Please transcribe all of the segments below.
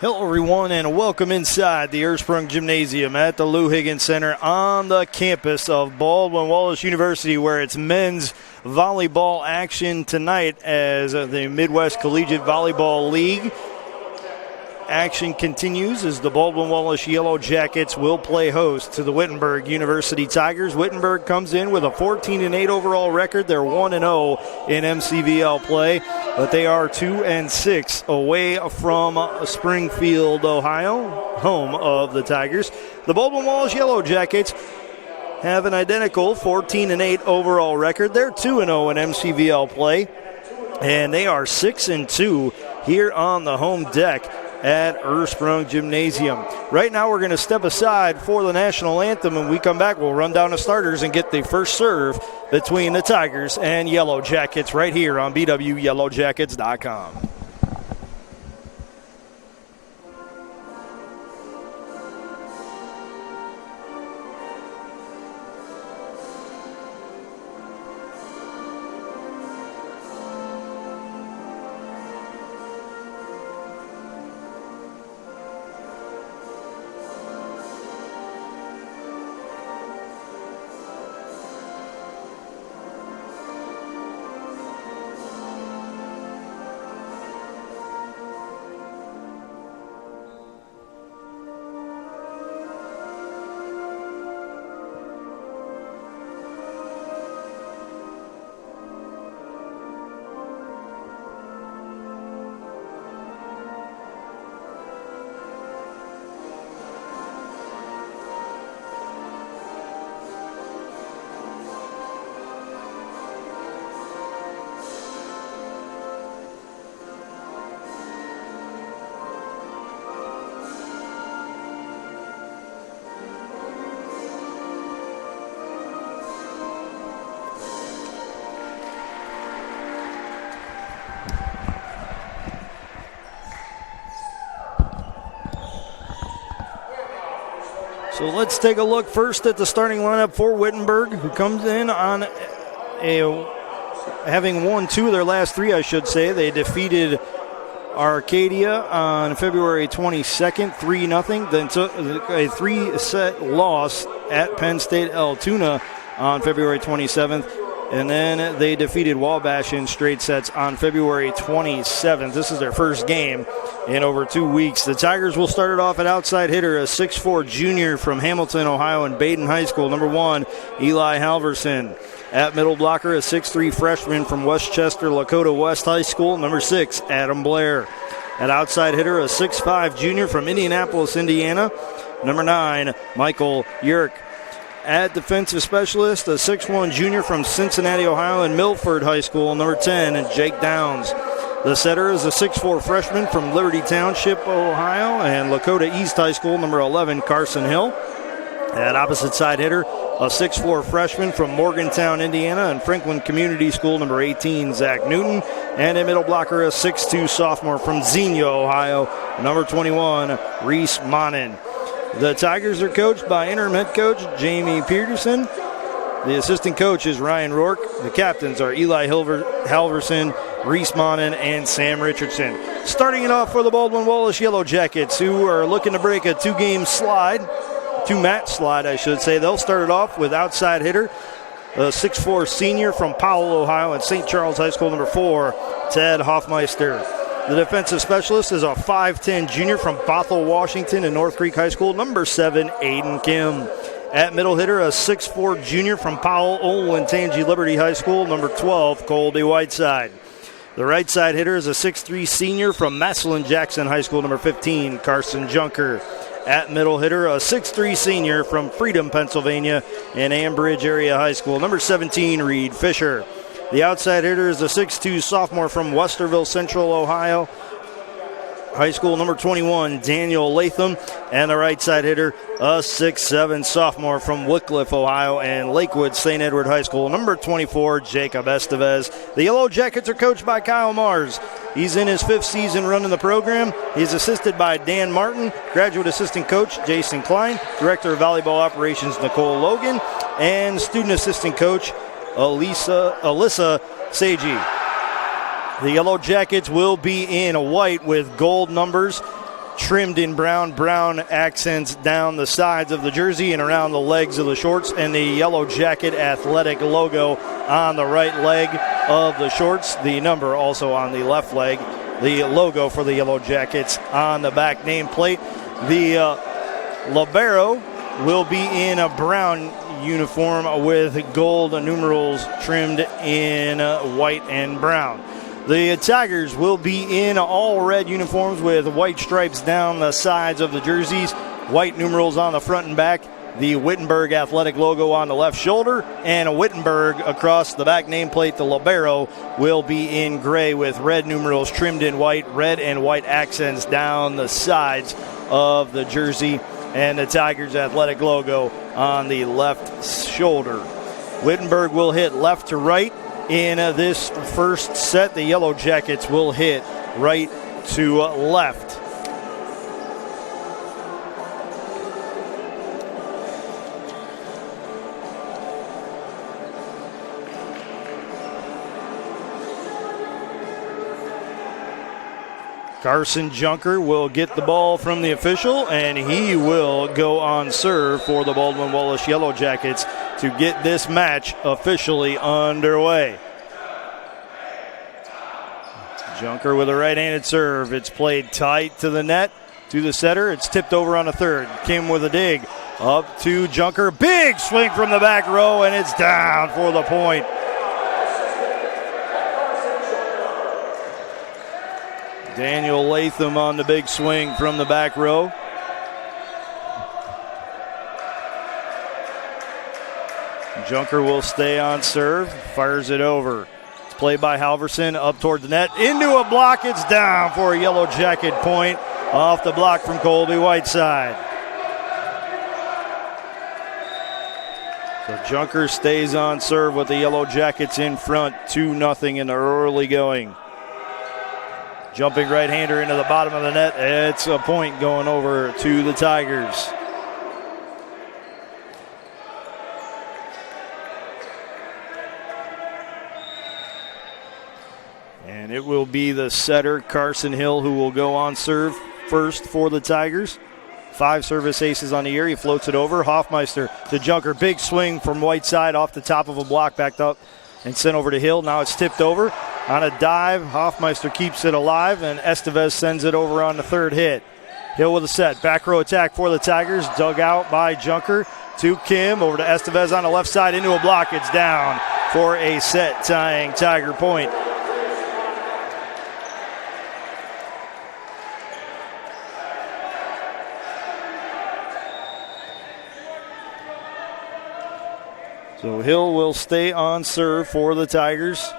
Hello, everyone, and welcome inside the Ursprung Gymnasium at the Lou Higgins Center on the campus of Baldwin Wallace University, where it's men's volleyball action tonight as the Midwest Collegiate Volleyball League action continues as the Baldwin Wallace Yellow Jackets will play host to the Wittenberg University Tigers. Wittenberg comes in with a 14-8 overall record. They're 1-0 in MCVL play, but they are 2-6 away from Springfield, Ohio, home of the Tigers. The Baldwin Wallace Yellow Jackets have an identical 14-8 overall record. They're 2-0 in MCVL play, and they are 6-2 here on the home deck at Ursprung Gymnasium. Right now we're going to step aside for the national anthem. When we come back, we'll run down the starters and get the first serve between the Tigers and Yellow Jackets right here on BWYellowJackets.com. So let's take a look first at the starting lineup for Wittenberg, who comes in on having won two of their last three, I should say. They defeated Arcadia on February 22nd, 3-0. Then took a three-set loss at Penn State Altoona on February 27th. And then they defeated Wabash in straight sets on February 27th. This is their first game in over 2 weeks. The Tigers will start it off at outside hitter, a 6'4 junior from Hamilton, Ohio, and Baden High School, number 1, Eli Halverson. At middle blocker, a 6'3 freshman from Westchester, Lakota West High School, number 6, Adam Blair. At outside hitter, a 6'5 junior from Indianapolis, Indiana, number 9, Michael Yerk. At defensive specialist, a 6'1 junior from Cincinnati, Ohio, and Milford High School, number 10, Jake Downs. The setter is a 6'4 freshman from Liberty Township, Ohio, and Lakota East High School, number 11, Carson Hill. At opposite side hitter, a 6'4 freshman from Morgantown, Indiana, and Franklin Community School, number 18, Zach Newton. And a middle blocker, a 6'2 sophomore from Xenia, Ohio, number 21, Reese Monin. The Tigers are coached by interim head coach Jamie Peterson. The assistant coach is Ryan Rourke. The captains are Eli Halverson, Reese Monin, and Sam Richardson. Starting it off for the Baldwin Wallace Yellow Jackets, who are looking to break a two-match slide, I should say. They'll start it off with outside hitter, a 6'4 senior from Powell, Ohio, and St. Charles High School, number 4, Ted Hoffmeister. The defensive specialist is a 5'10 junior from Bothell, Washington, and North Creek High School, number 7, Aiden Kim. At middle hitter, a 6'4 junior from Powell, Olentangy Liberty High School, number 12, Colby Whiteside. The right side hitter is a 6'3 senior from Massillon Jackson High School, number 15, Carson Junker. At middle hitter, a 6'3 senior from Freedom, Pennsylvania, and Ambridge Area High School, number 17, Reed Fisher. The outside hitter is a 6'2 sophomore from Westerville Central, Ohio, High School, number 21, Daniel Latham. And the right side hitter, a 6'7 sophomore from Wickliffe, Ohio, and Lakewood St. Edward High School, number 24, Jacob Estevez. The Yellow Jackets are coached by Kyle Mars. He's in his 5th season running the program. He's assisted by Dan Martin, graduate assistant coach Jason Klein, director of volleyball operations Nicole Logan, and student assistant coach Alyssa Seiji. The Yellow Jackets will be in white with gold numbers trimmed in brown. Brown accents down the sides of the jersey and around the legs of the shorts, and the Yellow Jacket athletic logo on the right leg of the shorts. The number also on the left leg. The logo for the Yellow Jackets on the back nameplate. The libero will be in a brown uniform with gold numerals trimmed in white and brown. The Tigers will be in all red uniforms with white stripes down the sides of the jerseys, white numerals on the front and back, the Wittenberg athletic logo on the left shoulder, and a Wittenberg across the back nameplate. The libero will be in gray with red numerals trimmed in white, red and white accents down the sides of the jersey, and the Tigers athletic logo on the left shoulder. Wittenberg will hit left to right in this first set. The Yellow Jackets will hit right to left. Carson Junker will get the ball from the official, and he will go on serve for the Baldwin Wallace Yellow Jackets to get this match officially underway. Junker with a right-handed serve. It's played tight to the net, to the setter. It's tipped over on the third. Kim with a dig. Up to Junker. Big swing from the back row, and it's down for the point. Daniel Latham on the big swing from the back row. Junker will stay on serve, fires it over. It's played by Halverson up toward the net, into a block. It's down for a Yellow Jacket point off the block from Colby Whiteside. So Junker stays on serve with the Yellow Jackets in front, 2-0 in the early going. Jumping right-hander into the bottom of the net. It's a point going over to the Tigers. And it will be the setter, Carson Hill, who will go on serve first for the Tigers. 5 service aces on the year. He floats it over. Hoffmeister to Junker. Big swing from Whiteside off the top of a block, backed up and sent over to Hill. Now it's tipped over. On a dive, Hoffmeister keeps it alive, and Estevez sends it over on the third hit. Hill with a set. Back row attack for the Tigers. Dug out by Junker to Kim. Over to Estevez on the left side into a block. It's down for a set tying Tiger point. So Hill will stay on serve for the Tigers.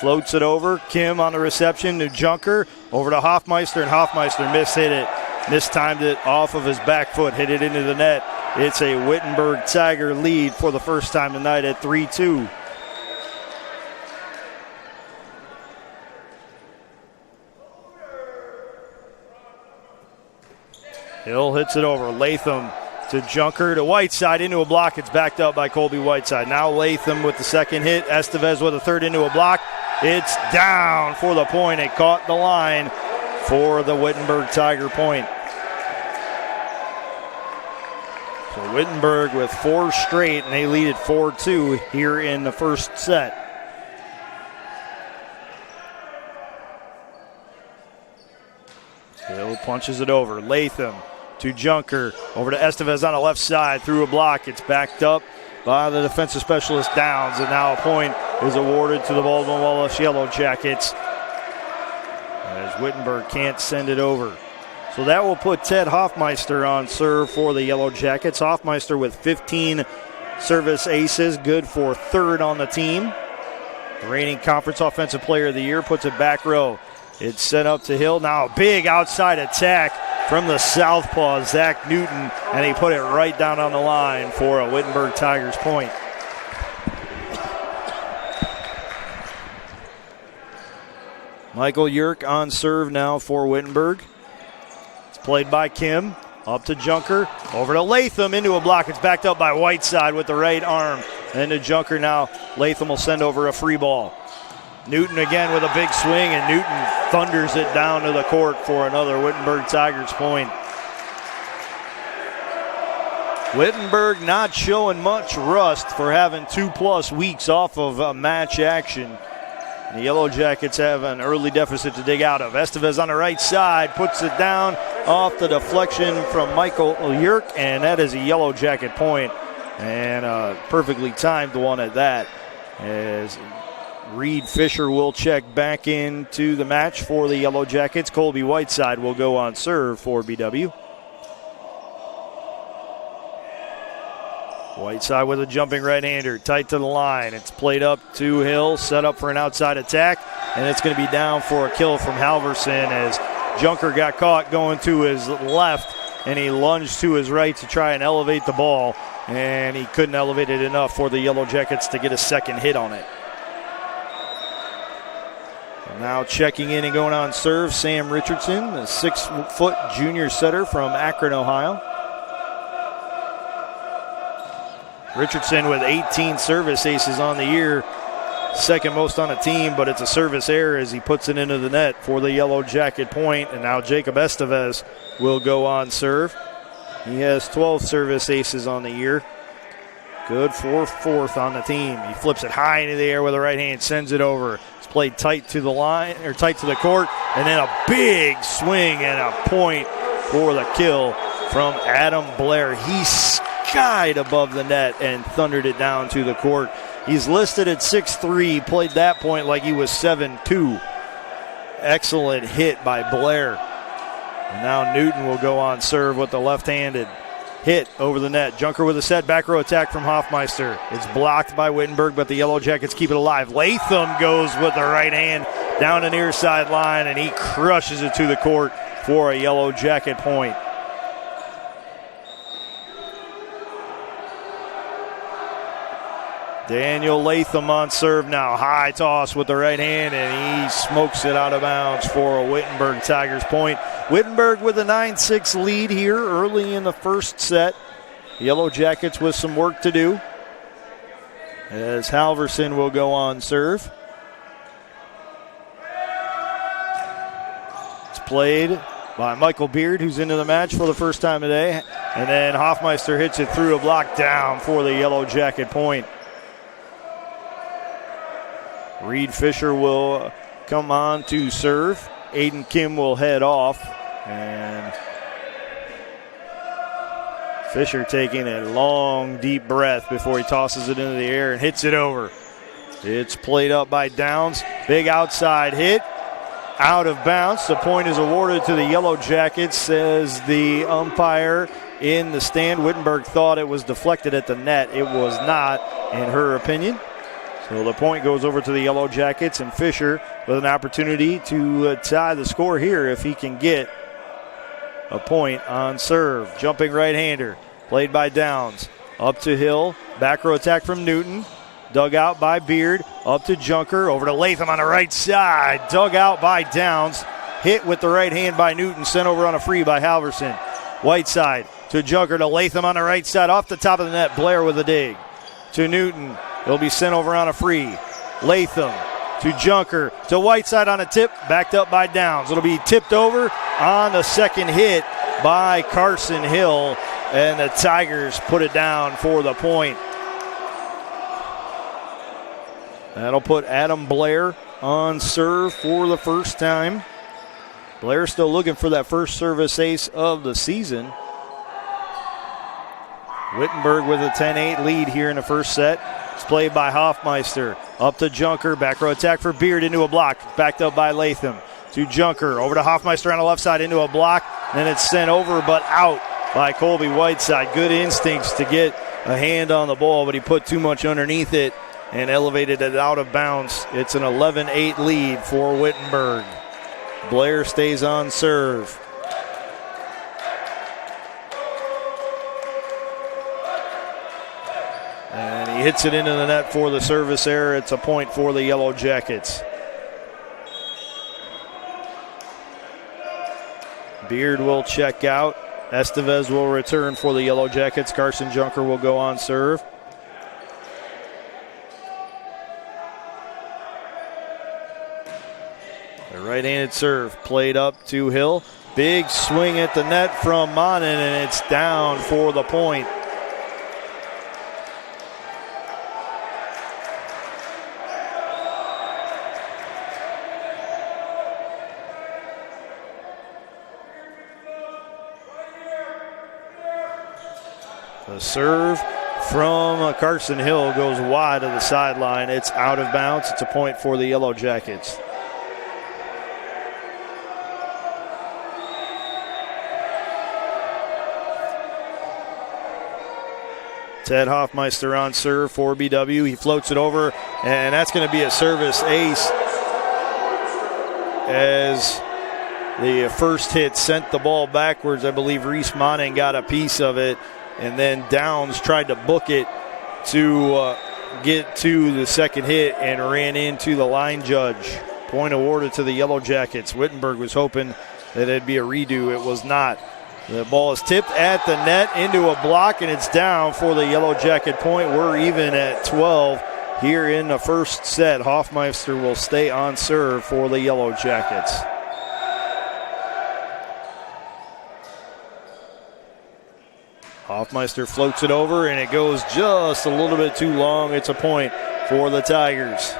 Floats it over. Kim on the reception to Junker. Over to Hoffmeister, and Hoffmeister mishit it. Mistimed it off of his back foot. Hit it into the net. It's a Wittenberg Tiger lead for the first time tonight at 3-2. Hill hits it over. Latham to Junker to Whiteside into a block. It's backed up by Colby Whiteside. Now Latham with the second hit. Estevez with a third into a block. It's down for the point. It caught the line for the Wittenberg Tiger point. So Wittenberg with 4 straight, and they lead at 4-2 here in the first set. Hill punches it over. Latham to Junker. Over to Estevez on the left side. Through a block. It's backed up by the defensive specialist Downs, and now a point is awarded to the Baldwin Wallace Yellow Jackets as Wittenberg can't send it over. So that will put Ted Hoffmeister on serve for the Yellow Jackets. Hoffmeister with 15 service aces, good for 3rd on the team. The reigning conference offensive player of the year, puts it back row. It's sent up to Hill. Now a big outside attack from the southpaw, Zach Newton, and he put it right down on the line for a Wittenberg Tigers point. Michael Yerk on serve now for Wittenberg. It's played by Kim. Up to Junker. Over to Latham into a block. It's backed up by Whiteside with the right arm. And to Junker now. Latham will send over a free ball. Newton again with a big swing, and Newton thunders it down to the court for another Wittenberg Tigers point. Wittenberg not showing much rust for having 2+ weeks off of match action. The Yellow Jackets have an early deficit to dig out of. Estevez on the right side puts it down off the deflection from Michael Yerk, and that is a Yellow Jacket point, and a perfectly timed one at that, as Reed Fisher will check back into the match for the Yellow Jackets. Colby Whiteside will go on serve for BW. Whiteside with a jumping right-hander, tight to the line. It's played up to Hill, set up for an outside attack, and it's going to be down for a kill from Halverson as Junker got caught going to his left, and he lunged to his right to try and elevate the ball, and he couldn't elevate it enough for the Yellow Jackets to get a second hit on it. Now checking in and going on serve, Sam Richardson, the 6-foot junior setter from Akron, Ohio. Richardson with 18 service aces on the year, second most on the team, but it's a service error as he puts it into the net for the Yellow Jacket point. And now Jacob Estevez will go on serve. He has 12 service aces on the year. Good for 4th on the team. He flips it high into the air with the right hand, sends it over. It's played tight to the line, or tight to the court, and then a big swing and a point for the kill from Adam Blair. He skied above the net and thundered it down to the court. He's listed at 6'3", played that point like he was 7'2". Excellent hit by Blair. And now Newton will go on serve with the left-handed hit over the net. Junker with a set back row attack from Hoffmeister. It's blocked by Wittenberg, but the Yellow Jackets keep it alive. Latham goes with the right hand down the near side line, and he crushes it to the court for a Yellow Jacket point. Daniel Latham on serve now. High toss with the right hand, and he smokes it out of bounds for a Wittenberg Tigers point. Wittenberg with a 9-6 lead here early in the first set. Yellow Jackets with some work to do, as Halverson will go on serve. It's played by Michael Beard, who's into the match for the first time today. And then Hoffmeister hits it through a block down for the Yellow Jacket point. Reed Fisher will come on to serve. Aiden Kim will head off. And Fisher taking a long, deep breath before he tosses it into the air and hits it over. It's played up by Downs. Big outside hit. Out of bounds. The point is awarded to the Yellow Jackets, says the umpire in the stand. Wittenberg thought it was deflected at the net. It was not, in her opinion. So the point goes over to the Yellow Jackets, and Fisher with an opportunity to tie the score here if he can get a point on serve. Jumping right-hander, played by Downs. Up to Hill, back row attack from Newton. Dug out by Beard, up to Junker, over to Latham on the right side. Dug out by Downs, hit with the right hand by Newton, sent over on a free by Halverson. Whiteside to Junker to Latham on the right side, off the top of the net. Blair with a dig. To Newton. It'll be sent over on a free. Latham to Junker to Whiteside on a tip, backed up by Downs. It'll be tipped over on the second hit by Carson Hill, and the Tigers put it down for the point. That'll put Adam Blair on serve for the first time. Blair still looking for that first service ace of the season. Wittenberg with a 10-8 lead here in the first set. It's played by Hoffmeister. Up to Junker. Back row attack for Beard into a block. Backed up by Latham. To Junker. Over to Hoffmeister on the left side into a block. Then it's sent over but out by Colby Whiteside. Good instincts to get a hand on the ball, but he put too much underneath it and elevated it out of bounds. It's an 11-8 lead for Wittenberg. Blair stays on serve. And he hits it into the net for the service error. It's a point for the Yellow Jackets. Beard will check out. Estevez will return for the Yellow Jackets. Carson Junker will go on serve. The right-handed serve played up to Hill. Big swing at the net from Monin, and it's down for the point. The serve from Carson Hill goes wide of the sideline. It's out of bounds. It's a point for the Yellow Jackets. Ted Hoffmeister on serve for BW. He floats it over, and that's going to be a service ace as the first hit sent the ball backwards. I believe Reese Monin got a piece of it, and then Downs tried to book it to get to the second hit and ran into the line judge. Point awarded to the Yellow Jackets. Wittenberg was hoping that it'd be a redo. It was not. The ball is tipped at the net into a block, and it's down for the Yellow Jacket point. We're even at 12 here in the first set. Hoffmeister will stay on serve for the Yellow Jackets. Hoffmeister floats it over, and it goes just a little bit too long. It's a point for the Tigers.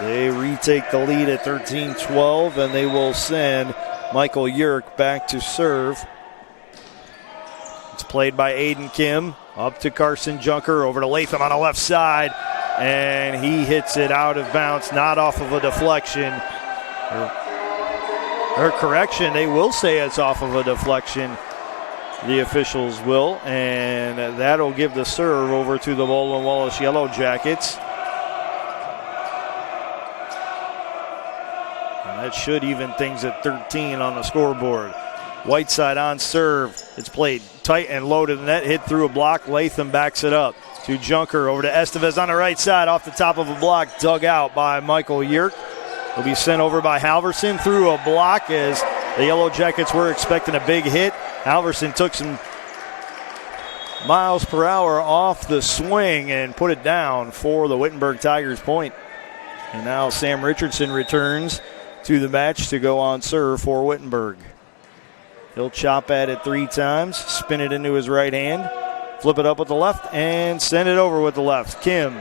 They retake the lead at 13-12, and they will send Michael Yerk back to serve. It's played by Aiden Kim. Up to Carson Junker, over to Latham on the left side, and he hits it out of bounds, not off of a deflection. Or correction, they will say it's off of a deflection. The officials will, and that'll give the serve over to the Baldwin Wallace Yellow Jackets. That should even things at 13 on the scoreboard. Whiteside on serve. It's played tight and low to the net. Hit through a block. Latham backs it up to Junker. Over to Estevez on the right side off the top of a block. Dug out by Michael Yerk. Will be sent over by Halverson through a block as the Yellow Jackets were expecting a big hit. Halverson took some miles per hour off the swing and put it down for the Wittenberg Tigers point. And now Sam Richardson returns to the match to go on serve for Wittenberg. He'll chop at it 3 times, spin it into his right hand, flip it up with the left, and send it over with the left. Kim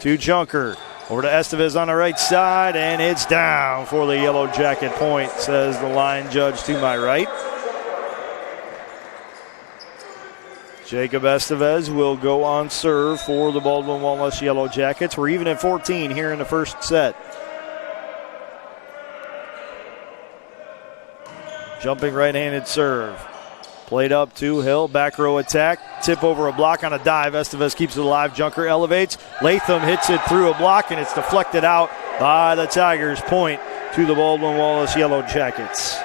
to Junker. Over to Estevez on the right side, and it's down for the Yellow Jacket point, says the line judge to my right. Jacob Estevez will go on serve for the Baldwin Wallace Yellow Jackets. We're even at 14 here in the first set. Jumping right-handed serve. Played up to Hill, back row attack. Tip over a block on a dive. Estevez keeps it alive. Junker elevates. Latham hits it through a block, and it's deflected out by the Tigers. Point to the Baldwin Wallace Yellow Jackets.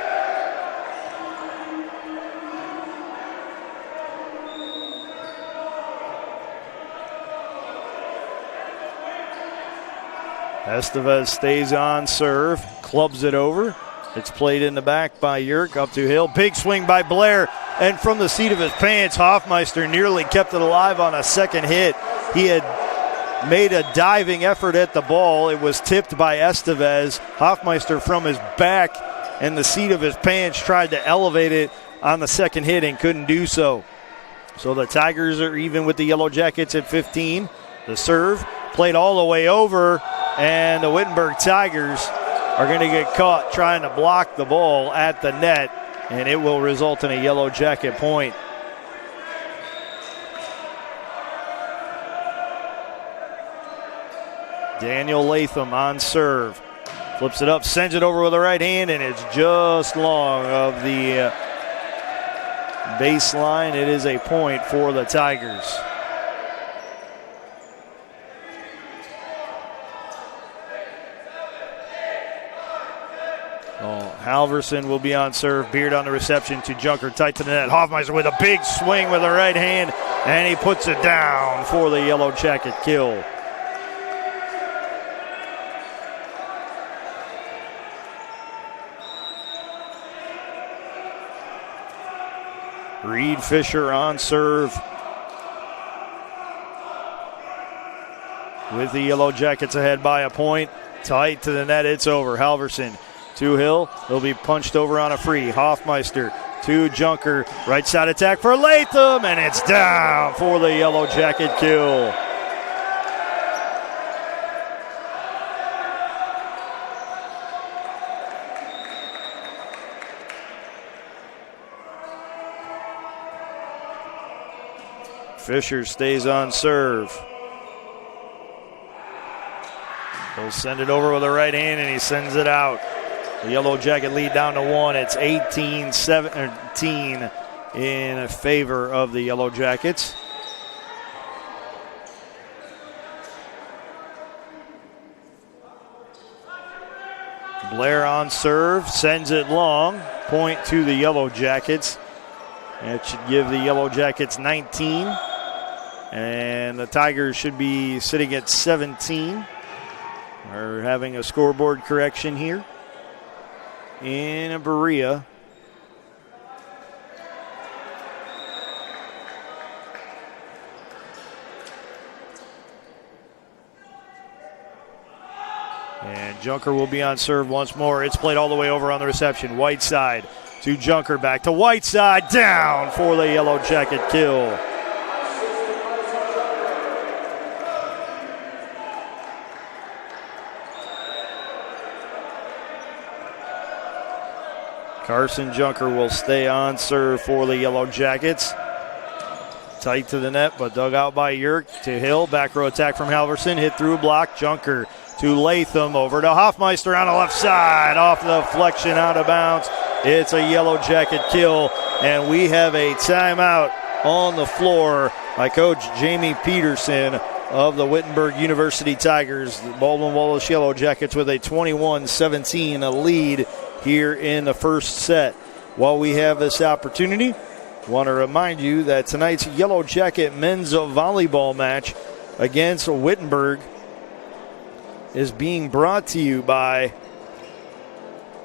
Estevez stays on serve, clubs it over. It's played in the back by Yerk, up to Hill. Big swing by Blair, and from the seat of his pants, Hoffmeister nearly kept it alive on a second hit. He had made a diving effort at the ball. It was tipped by Estevez. Hoffmeister from his back and the seat of his pants tried to elevate it on the second hit and couldn't do so. So the Tigers are even with the Yellow Jackets at 15. The serve played all the way over, and the Wittenberg Tigers are going to get caught trying to block the ball at the net, and it will result in a Yellow Jacket point. Daniel Latham on serve. Flips it up, sends it over with the right hand, and it's just long of the baseline. It is a point for the Tigers. Halverson will be on serve. Beard on the reception to Junker, tight to the net. Hoffmeister with a big swing with the right hand, and he puts it down for the Yellow Jacket kill. Reed Fisher on serve. with the Yellow Jackets ahead by a point. Tight to the net, it's over. Halverson to Hill. He'll be punched over on a free. Hoffmeister to Junker. Right side attack for Latham, and it's down for the Yellow Jacket kill. Fisher stays on serve. He'll send it over with the right hand, and he sends it out. The Yellow Jacket lead down to 1. It's 18-17 in favor of the Yellow Jackets. Blair on serve, sends it long. Point to the Yellow Jackets. That should give the Yellow Jackets 19. And the Tigers should be sitting at 17. We're having a scoreboard correction here in Berea. And Junker will be on serve once more. It's played all the way over on the reception. Whiteside to Junker, back to Whiteside, down for the Yellow Jacket kill. Carson Junker will stay on serve for the Yellow Jackets. Tight to the net, but dug out by Yerk to Hill. Back row attack from Halverson, hit through a block. Junker to Latham, over to Hoffmeister on the left side, off the deflection, out of bounds. It's a Yellow Jacket kill, and we have a timeout on the floor by Coach Jamie Peterson of the Wittenberg University Tigers. The Baldwin Wallace Yellow Jackets with a 21-17 lead here in the first set. While we have this opportunity, I want to remind you that tonight's Yellow Jacket men's volleyball match against Wittenberg is being brought to you by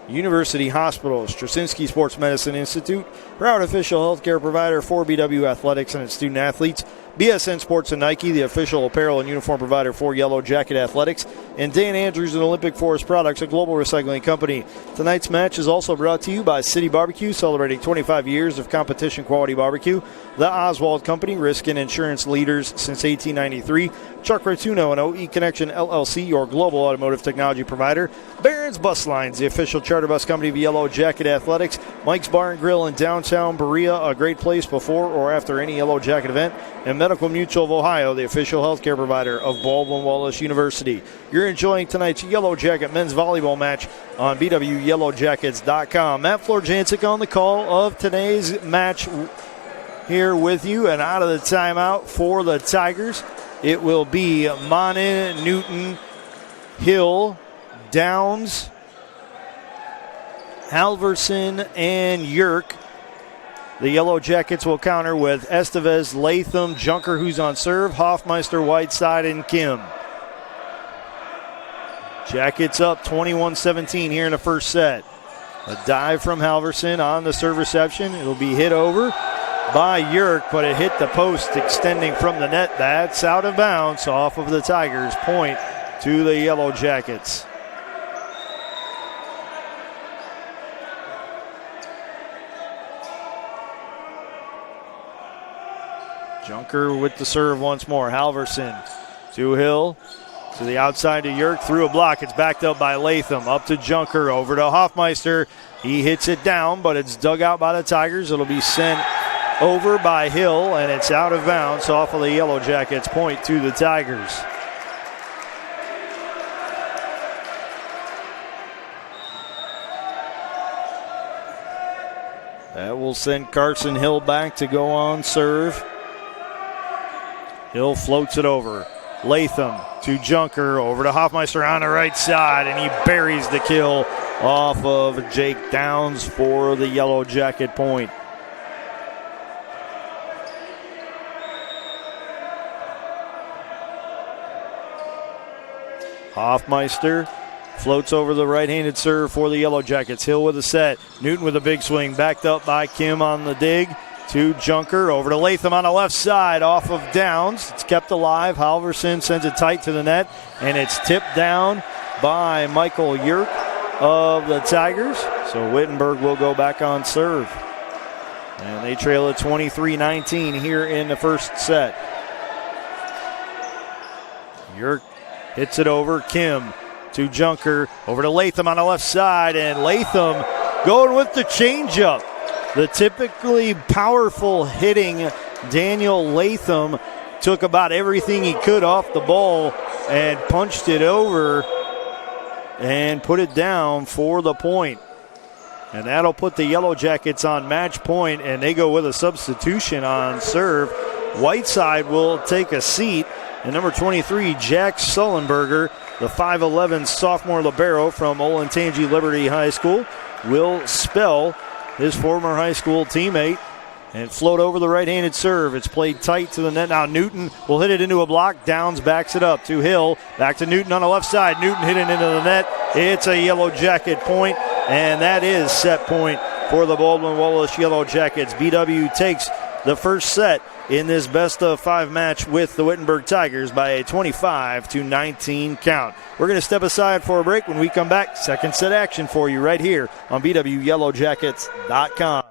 University Hospital, Straczynski Sports Medicine Institute, proud official healthcare provider for BW Athletics and its student athletes. BSN Sports and Nike, the official apparel and uniform provider for Yellow Jacket Athletics. And Dan Andrews and Olympic Forest Products, a global recycling company. Tonight's match is also brought to you by City Barbecue, celebrating 25 years of competition quality barbecue. The Oswald Company, risk and insurance leaders since 1893. Chuck Rotuno and OE Connection LLC, your global automotive technology provider. Barron's Bus Lines, the official charter bus company of Yellow Jacket Athletics. Mike's Bar and Grill in downtown Berea, a great place before or after any Yellow Jacket event. And Medical Mutual of Ohio, the official healthcare provider of Baldwin Wallace University. You're enjoying tonight's Yellow Jacket men's volleyball match on BWYellowJackets.com. Matt Florjancic on the call of today's match here with you, and out of the timeout for the Tigers, it will be Monin, Newton, Hill, Downs, Halverson, and Yerk. The Yellow Jackets will counter with Estevez, Latham, Junker, who's on serve, Hoffmeister, Whiteside, and Kim. Jackets up 21-17 here in the first set. A dive from Halverson on the serve reception. It'll be hit over by Yerk, but it hit the post extending from the net. That's out of bounds off of the Tigers. Point to the Yellow Jackets. Junker with the serve once more. Halverson to Hill. To the outside to Yerk, through a block. It's backed up by Latham. Up to Junker, over to Hoffmeister. He hits it down, but it's dug out by the Tigers. It'll be sent over by Hill, and it's out of bounds off of the Yellow Jackets. Point to the Tigers. That will send Carson Hill back to go on serve. Hill floats it over. Latham to Junker, over to Hoffmeister on the right side, and he buries the kill off of Jake Downs for the Yellow Jacket point. Hoffmeister floats over the right-handed serve for the Yellow Jackets. Hill with a set. Newton with a big swing, backed up by Kim on the dig. to Junker, over to Latham on the left side, off of Downs. It's kept alive. Halverson sends it tight to the net, and it's tipped down by Michael Yerk of the Tigers. So Wittenberg will go back on serve. And they trail at 23-19 here in the first set. Yerk hits it over. Kim to Junker, over to Latham on the left side, and Latham going with the changeup. The typically powerful hitting Daniel Latham took about everything he could off the ball and punched it over and put it down for the point. And that'll put the Yellow Jackets on match point, and they go with a substitution on serve. Whiteside will take a seat, and number 23, Jack Sullenberger, the 5'11 sophomore libero from Olentangy Liberty High School, will spell his former high school teammate and float over the right-handed serve. It's played tight to the net. Now Newton will hit it into a block. Downs backs it up to Hill. Back to Newton on the left side. Newton hit it into the net. It's a Yellow Jacket point, and that is set point for the Baldwin Wallace Yellow Jackets. BW takes the first set in this best-of-5 match with the Wittenberg Tigers by a 25-19 count. We're going to step aside for a break. When we come back, second set action for you right here on BWYellowJackets.com.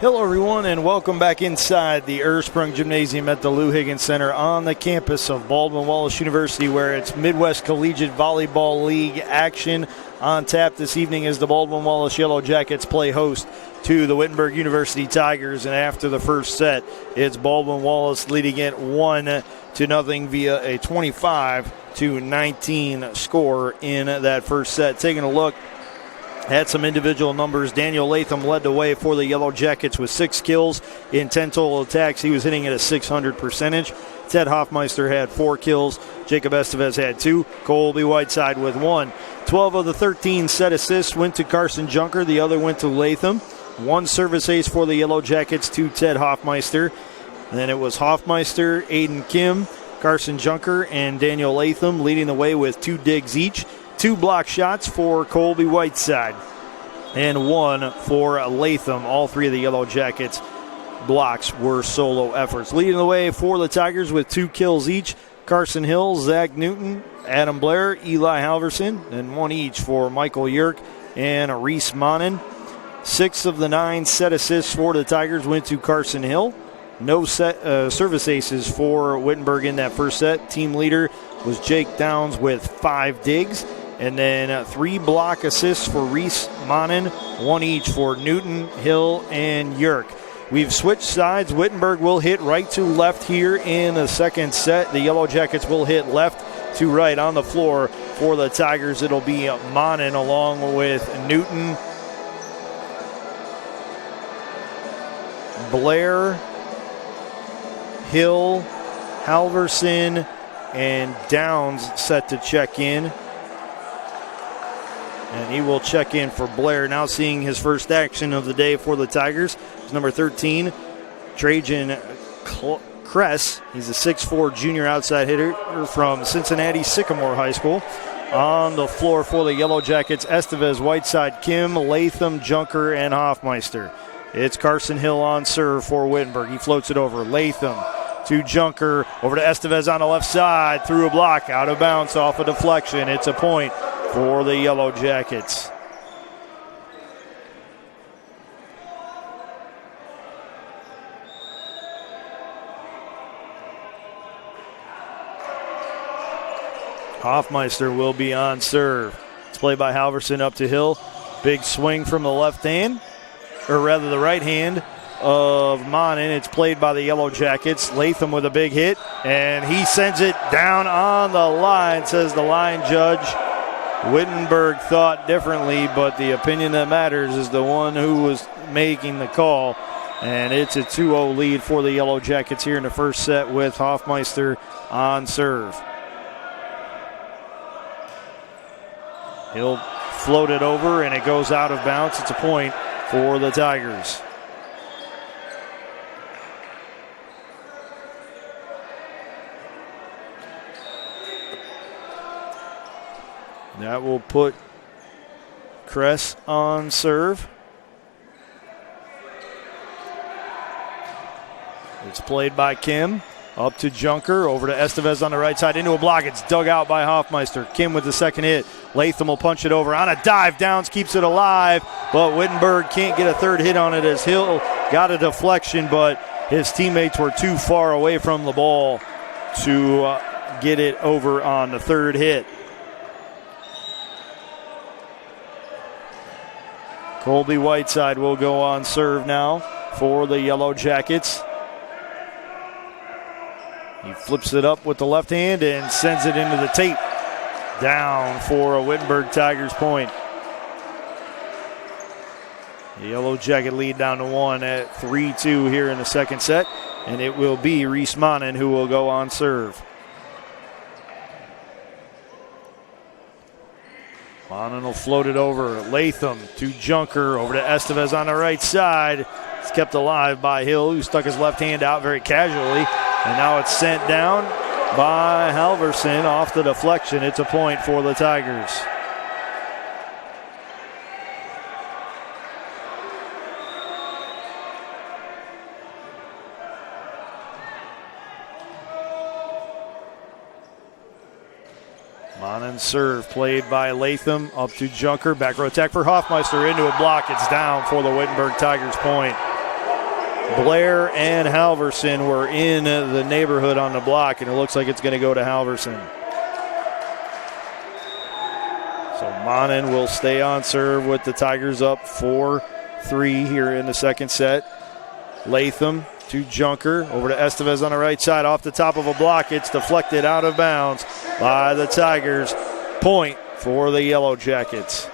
Hello, everyone, and welcome back inside the Ursprung Gymnasium at the Lou Higgins Center on the campus of Baldwin Wallace University, where it's Midwest Collegiate Volleyball League action on tap this evening as the Baldwin Wallace Yellow Jackets play host to the Wittenberg University Tigers. And after the first set, it's Baldwin Wallace leading it 1-0 via a 25-19 score in that first set. Taking a look at some individual numbers, Daniel Latham led the way for the Yellow Jackets with 6 kills in 10 total attacks. He was hitting at a .600 percentage. Ted Hoffmeister had 4 kills. Jacob Estevez had 2. Colby Whiteside with 1. 12 of the 13 set assists went to Carson Junker. The other went to Latham. 1 service ace for the Yellow Jackets to Ted Hoffmeister. Then it was Hoffmeister, Aiden Kim, Carson Junker, and Daniel Latham leading the way with 2 digs each. 2 block shots for Colby Whiteside and 1 for Latham. All 3 of the Yellow Jackets blocks were solo efforts. Leading the way for the Tigers with 2 kills each, Carson Hill, Zach Newton, Adam Blair, Eli Halverson, and 1 each for Michael Yerk and Reese Monin. 6 of the 9 set assists for the Tigers went to Carson Hill. No service aces for Wittenberg in that first set. Team leader was Jake Downs with 5 digs. And then 3 block assists for Reese Monin, 1 each for Newton, Hill, and Yerk. We've switched sides. Wittenberg will hit right to left here in the second set. The Yellow Jackets will hit left to right on the floor for the Tigers. It'll be Monin along with Newton, Blair, Hill, Halverson, and Downs set to check in. And he will check in for Blair. Now seeing his first action of the day for the Tigers is number 13, Trajan Kress. He's a 6'4 junior outside hitter from Cincinnati Sycamore High School. On the floor for the Yellow Jackets, Estevez, Whiteside, Kim, Latham, Junker, and Hoffmeister. It's Carson Hill on serve for Wittenberg. He floats it over. Latham to Junker, over to Estevez on the left side, through a block, out of bounds off a deflection. It's a point for the Yellow Jackets. Hoffmeister will be on serve. It's played by Halverson up to Hill. Big swing from the left hand, or rather the right hand of Monin. It's played by the Yellow Jackets. Latham with a big hit, and he sends it down on the line, says the line judge. Wittenberg thought differently, but the opinion that matters is the one who was making the call. And it's a 2-0 lead for the Yellow Jackets here in the first set with Hoffmeister on serve. He'll float it over, and it goes out of bounds. It's a point for the Tigers. That will put Kress on serve. It's played by Kim. Up to Junker, over to Estevez on the right side, into a block. It's dug out by Hoffmeister. Kim with the second hit. Latham will punch it over on a dive. Downs keeps it alive, but Wittenberg can't get a third hit on it as Hill got a deflection, but his teammates were too far away from the ball to get it over on the third hit. Colby Whiteside will go on serve now for the Yellow Jackets. He flips it up with the left hand and sends it into the tape. Down for a Wittenberg Tigers point. The Yellow Jacket lead down to 1 at 3-2 here in the second set. And it will be Reese Monin who will go on serve. Monin will float it over. Latham to Junker, over to Estevez on the right side. It's kept alive by Hill, who stuck his left hand out very casually. And now it's sent down by Halverson off the deflection. It's a point for the Tigers. Monin serve played by Latham up to Junker. Back row attack for Hoffmeister into a block. It's down for the Wittenberg Tigers point. Blair and Halverson were in the neighborhood on the block, and it looks like it's going to go to Halverson. So Monin will stay on serve with the Tigers up 4-3 here in the second set. Latham to Junker, over to Estevez on the right side, off the top of a block. It's deflected out of bounds by the Tigers. Point for the Yellow Jackets.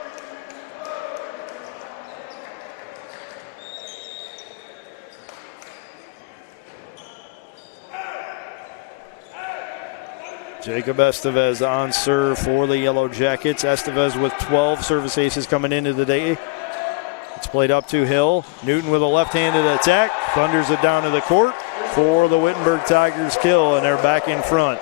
Jacob Estevez on serve for the Yellow Jackets. Estevez with 12 service aces coming into the day. It's played up to Hill. Newton with a left-handed attack. Thunders it down to the court for the Wittenberg Tigers kill, and they're back in front.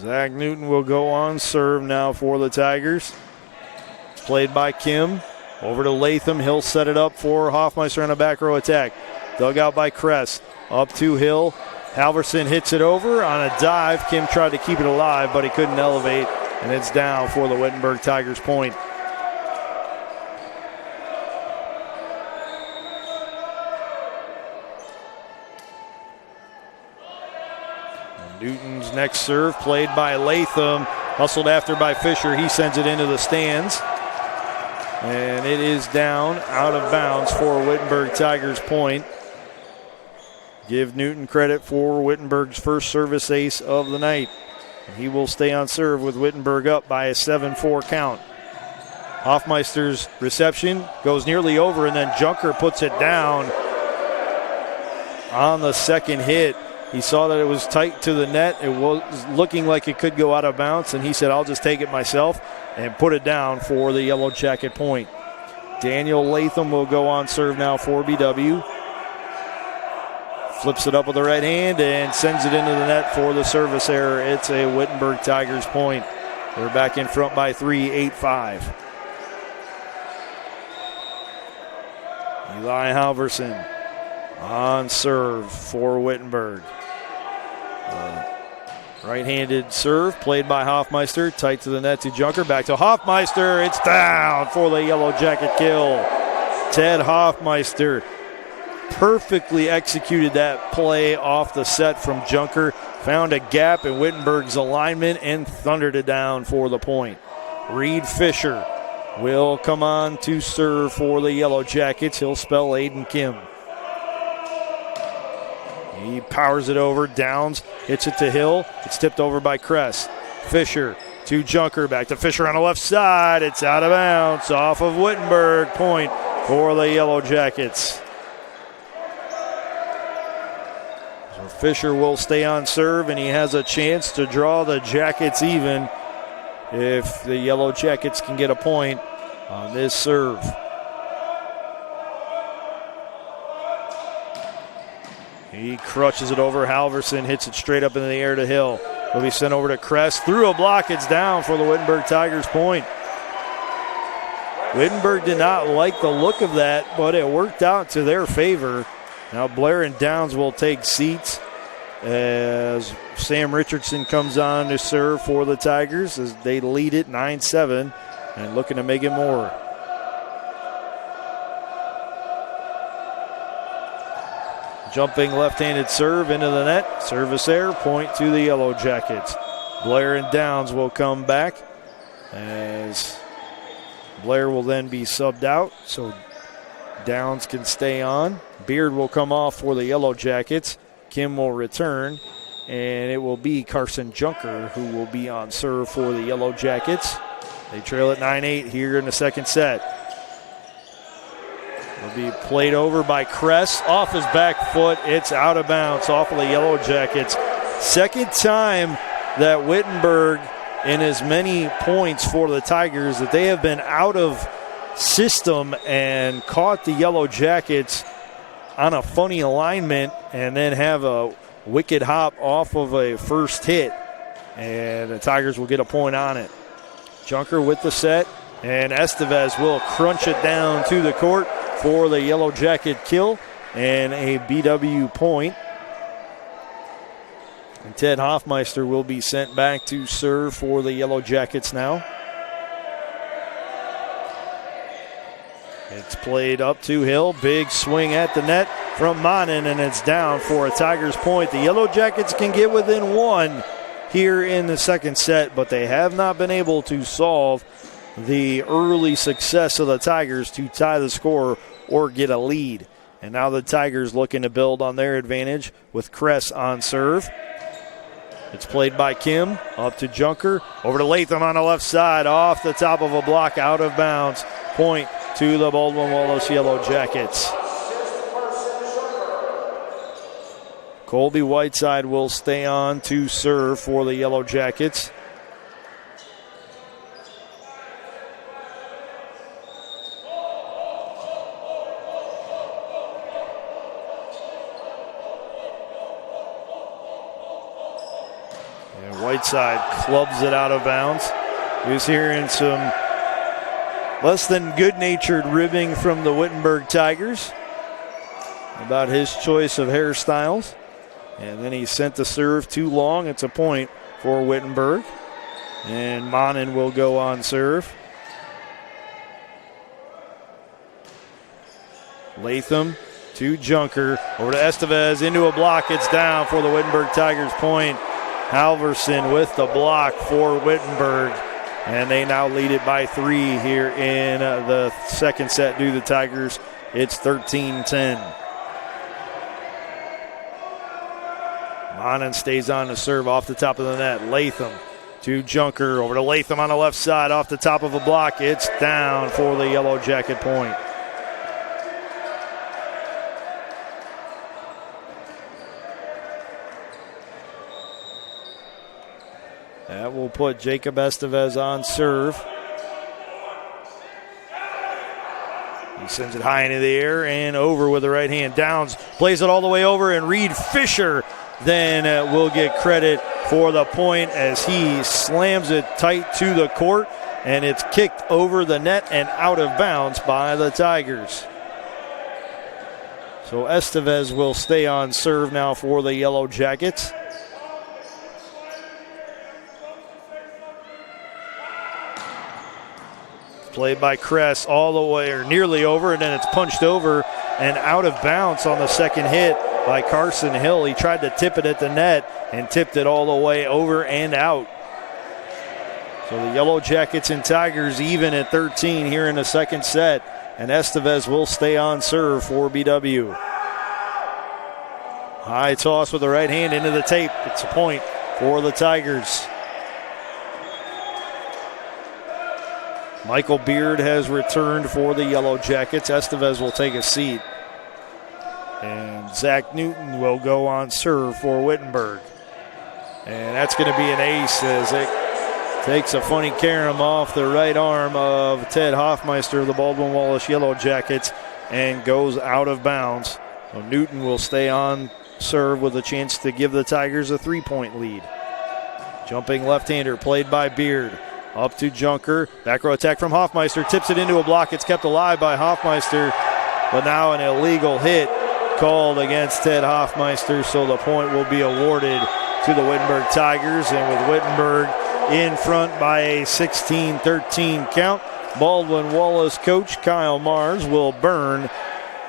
Zach Newton will go on serve now for the Tigers. It's played by Kim. Over to Latham. He'll set it up for Hoffmeister on a back row attack. Dug out by Kress. Up to Hill. Halverson hits it over on a dive. Kim tried to keep it alive, but he couldn't elevate, and it's down for the Wittenberg Tigers point. Newton's next serve played by Latham. Hustled after by Fisher. He sends it into the stands. And it is down out of bounds for Wittenberg Tigers point. Give Newton credit for Wittenberg's first service ace of the night. He will stay on serve with Wittenberg up by a 7-4 count. Hoffmeister's reception goes nearly over, and then Junker puts it down on the second hit. He saw that it was tight to the net. It was looking like it could go out of bounds, and he said, I'll just take it myself and put it down for the Yellow Jacket point. Daniel Latham will go on serve now for BW. Flips it up with the right hand and sends it into the net for the service error. It's a Wittenberg Tigers point. They're back in front by 3, 8-5. Eli Halverson on serve for Wittenberg. Right-handed serve played by Hoffmeister. Tight to the net to Junker. Back to Hoffmeister. It's down for the Yellow Jacket kill. Ted Hoffmeister perfectly executed that play off the set from Junker. Found a gap in Wittenberg's alignment and thundered it down for the point. Reed Fisher will come on to serve for the Yellow Jackets. He'll spell Aiden Kim. He powers it over. Downs hits it to Hill. It's tipped over by Kress. Fisher to Junker. Back to Fisher on the left side. It's out of bounds off of Wittenberg. Point for the Yellow Jackets. So Fisher will stay on serve, and he has a chance to draw the Jackets even if the Yellow Jackets can get a point on this serve. He crutches it over. Halverson hits it straight up into the air to Hill. Will be sent over to Kress. Through a block, it's down for the Wittenberg Tigers point. Wittenberg did not like the look of that, but it worked out to their favor. Now Blair and Downs will take seats as Sam Richardson comes on to serve for the Tigers as they lead it 9-7 and looking to make it more. Jumping left-handed serve into the net. Service error, point to the Yellow Jackets. Blair and Downs will come back as Blair will then be subbed out, so Downs can stay on. Beard will come off for the Yellow Jackets. Kim will return, and it will be Carson Junker who will be on serve for the Yellow Jackets. They trail at 9-8 here in the second set. Will be played over by Kress off his back foot. It's out of bounds off of the Yellow Jackets. Second time that Wittenberg in as many points for the Tigers that they have been out of system and caught the Yellow Jackets on a funny alignment and then have a wicked hop off of a first hit. And the Tigers will get a point on it. Junker with the set, and Estevez will crunch it down to the court for the Yellow Jacket kill and a BW point. And Ted Hoffmeister will be sent back to serve for the Yellow Jackets now. It's played up to Hill. Big swing at the net from Monin, and it's down for a Tigers point. The Yellow Jackets can get within one here in the second set, but they have not been able to solve the early success of the Tigers to tie the score or get a lead. And now the Tigers looking to build on their advantage with Kress on serve. It's played by Kim, up to Junker, over to Latham on the left side, off the top of a block, out of bounds. Point to the Baldwin Wallace Yellow Jackets. Colby Whiteside will stay on to serve for the Yellow Jackets. Whiteside clubs it out of bounds. He was hearing some less than good-natured ribbing from the Wittenberg Tigers about his choice of hairstyles. And then he sent the serve too long. It's a point for Wittenberg. And Monin will go on serve. Latham to Junker. Over to Estevez, into a block. It's down for the Wittenberg Tigers point. Halverson with the block for Wittenberg. And they now lead it by 3 here in the second set due to the Tigers. It's 13-10. Monin stays on to serve off the top of the net. Latham to Junker. Over to Latham on the left side off the top of a block. It's down for the Yellow Jacket point. That will put Jacob Estevez on serve. He sends it high into the air and over with the right hand. Downs plays it all the way over, and Reed Fisher then will get credit for the point as he slams it tight to the court, and it's kicked over the net and out of bounds by the Tigers. So Estevez will stay on serve now for the Yellow Jackets. Played by Kress all the way or nearly over, and then it's punched over and out of bounds on the second hit by Carson Hill. He tried to tip it at the net and tipped it all the way over and out. So the Yellow Jackets and Tigers even at 13 here in the second set, and Estevez will stay on serve for BW. High toss with the right hand into the tape. It's a point for the Tigers. Michael Beard has returned for the Yellow Jackets. Estevez will take a seat. And Zach Newton will go on serve for Wittenberg. And that's going to be an ace as it takes a funny carom off the right arm of Ted Hoffmeister of the Baldwin Wallace Yellow Jackets and goes out of bounds. So Newton will stay on serve with a chance to give the Tigers a 3-point lead. Jumping left-hander played by Beard. Up to Junker. Back row attack from Hoffmeister. Tips it into a block. It's kept alive by Hoffmeister. But now an illegal hit called against Ted Hoffmeister. So the point will be awarded to the Wittenberg Tigers. And with Wittenberg in front by a 16-13 count, Baldwin Wallace coach Kyle Mars will burn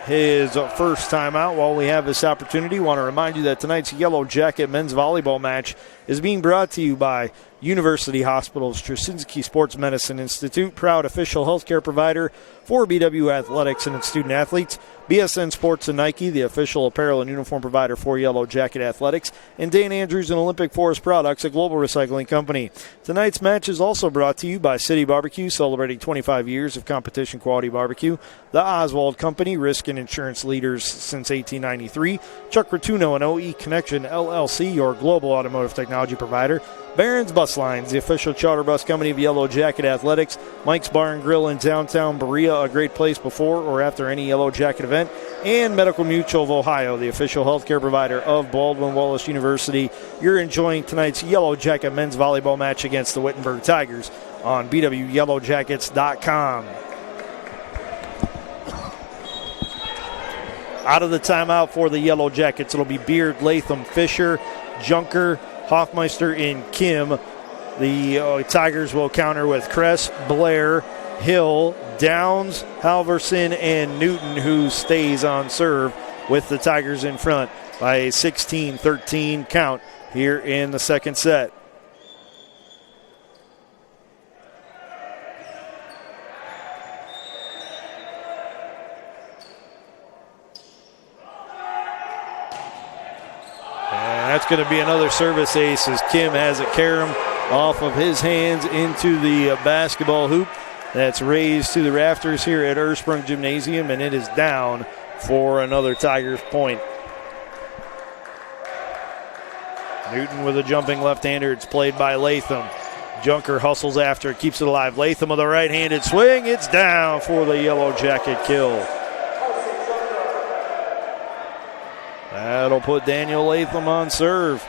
his first timeout while we have this opportunity. Want to remind you that tonight's Yellow Jacket men's volleyball match is being brought to you by University Hospital's Straczynski Sports Medicine Institute, proud official healthcare provider for BW Athletics and its student athletes. BSN Sports and Nike, the official apparel and uniform provider for Yellow Jacket Athletics, and Dan Andrews and Olympic Forest Products, a global recycling company. Tonight's match is also brought to you by City Barbecue, celebrating 25 years of competition quality barbecue. The Oswald Company, risk and insurance leaders since 1893. Chuck Rotuno and OE Connection LLC, your global automotive technology provider. Barron's Bus Lines, the official charter bus company of Yellow Jacket Athletics. Mike's Bar and Grill in downtown Berea, a great place before or after any Yellow Jacket event. And Medical Mutual of Ohio, the official healthcare provider of Baldwin Wallace University. You're enjoying tonight's Yellow Jacket men's volleyball match against the Wittenberg Tigers on BWYellowJackets.com. Out of the timeout for the Yellow Jackets, it'll be Beard, Latham, Fisher, Junker, Hoffmeister, and Kim. The Tigers will counter with Kress, Blair, Hill, Downs, Halverson, and Newton, who stays on serve with the Tigers in front by a 16-13 count here in the second set. That's going to be another service ace as Kim has a carom off of his hands into the basketball hoop. That's raised to the rafters here at Ursprung Gymnasium, and it is down for another Tigers point. Newton with a jumping left-hander. It's played by Latham. Junker hustles after, keeps it alive. Latham with a right-handed swing. It's down for the Yellow Jacket kill. That'll put Daniel Latham on serve.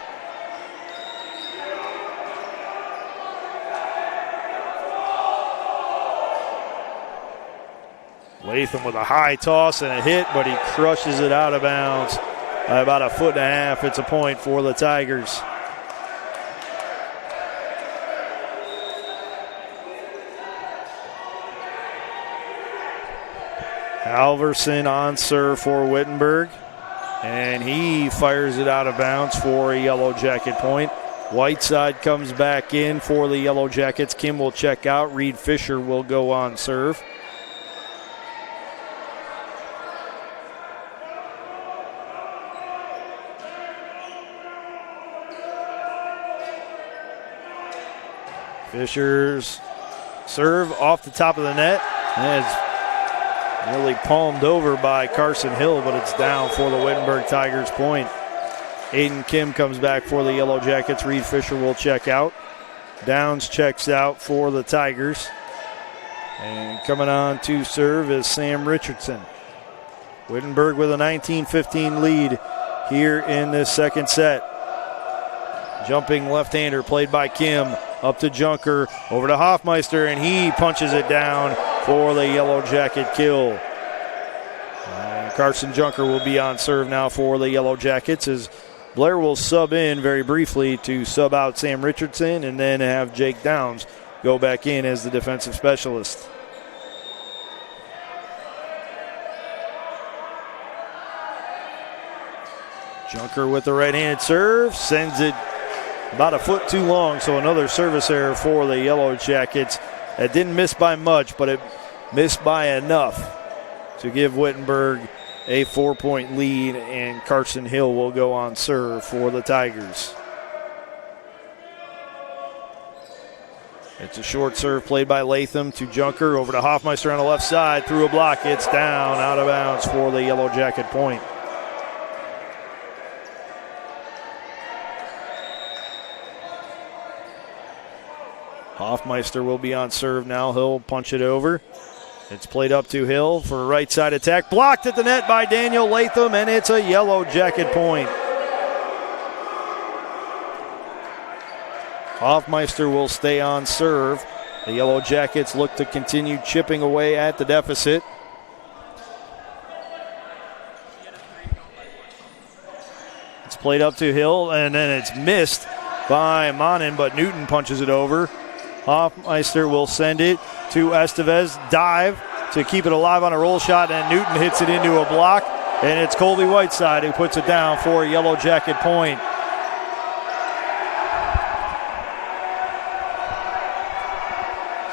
Latham with a high toss and a hit, but he crushes it out of bounds by about a foot and a half. It's a point for the Tigers. Halverson on serve for Wittenberg. And he fires it out of bounds for a Yellow Jacket point. Whiteside comes back in for the Yellow Jackets. Kim will check out. Reed Fisher will go on serve. Fisher's serve off the top of the net. And it's nearly palmed over by Carson Hill, but it's down for the Wittenberg Tigers point. Aiden Kim comes back for the Yellow Jackets. Reed Fisher will check out. Downs checks out for the Tigers. And coming on to serve is Sam Richardson. Wittenberg with a 19-15 lead here in this second set. Jumping left-hander played by Kim. Up to Junker, over to Hoffmeister, and he punches it down for the Yellow Jacket kill. And Carson Junker will be on serve now for the Yellow Jackets as Blair will sub in very briefly to sub out Sam Richardson and then have Jake Downs go back in as the defensive specialist. Junker with the right-handed serve, sends it about a foot too long, so another service error for the Yellow Jackets. It didn't miss by much, but it missed by enough to give Wittenberg a 4-point lead, and Carson Hill will go on serve for the Tigers. It's a short serve played by Latham to Junker, over to Hoffmeister on the left side, through a block, it's down, out of bounds for the Yellow Jacket point. Hoffmeister will be on serve now. He'll punch it over. It's played up to Hill for a right side attack. Blocked at the net by Daniel Latham, and it's a Yellow Jacket point. Hoffmeister will stay on serve. The Yellow Jackets look to continue chipping away at the deficit. It's played up to Hill, and then it's missed by Monin, but Newton punches it over. Hoffmeister will send it to Estevez. Dive to keep it alive on a roll shot, and Newton hits it into a block, and it's Colby Whiteside who puts it down for a Yellow Jacket point.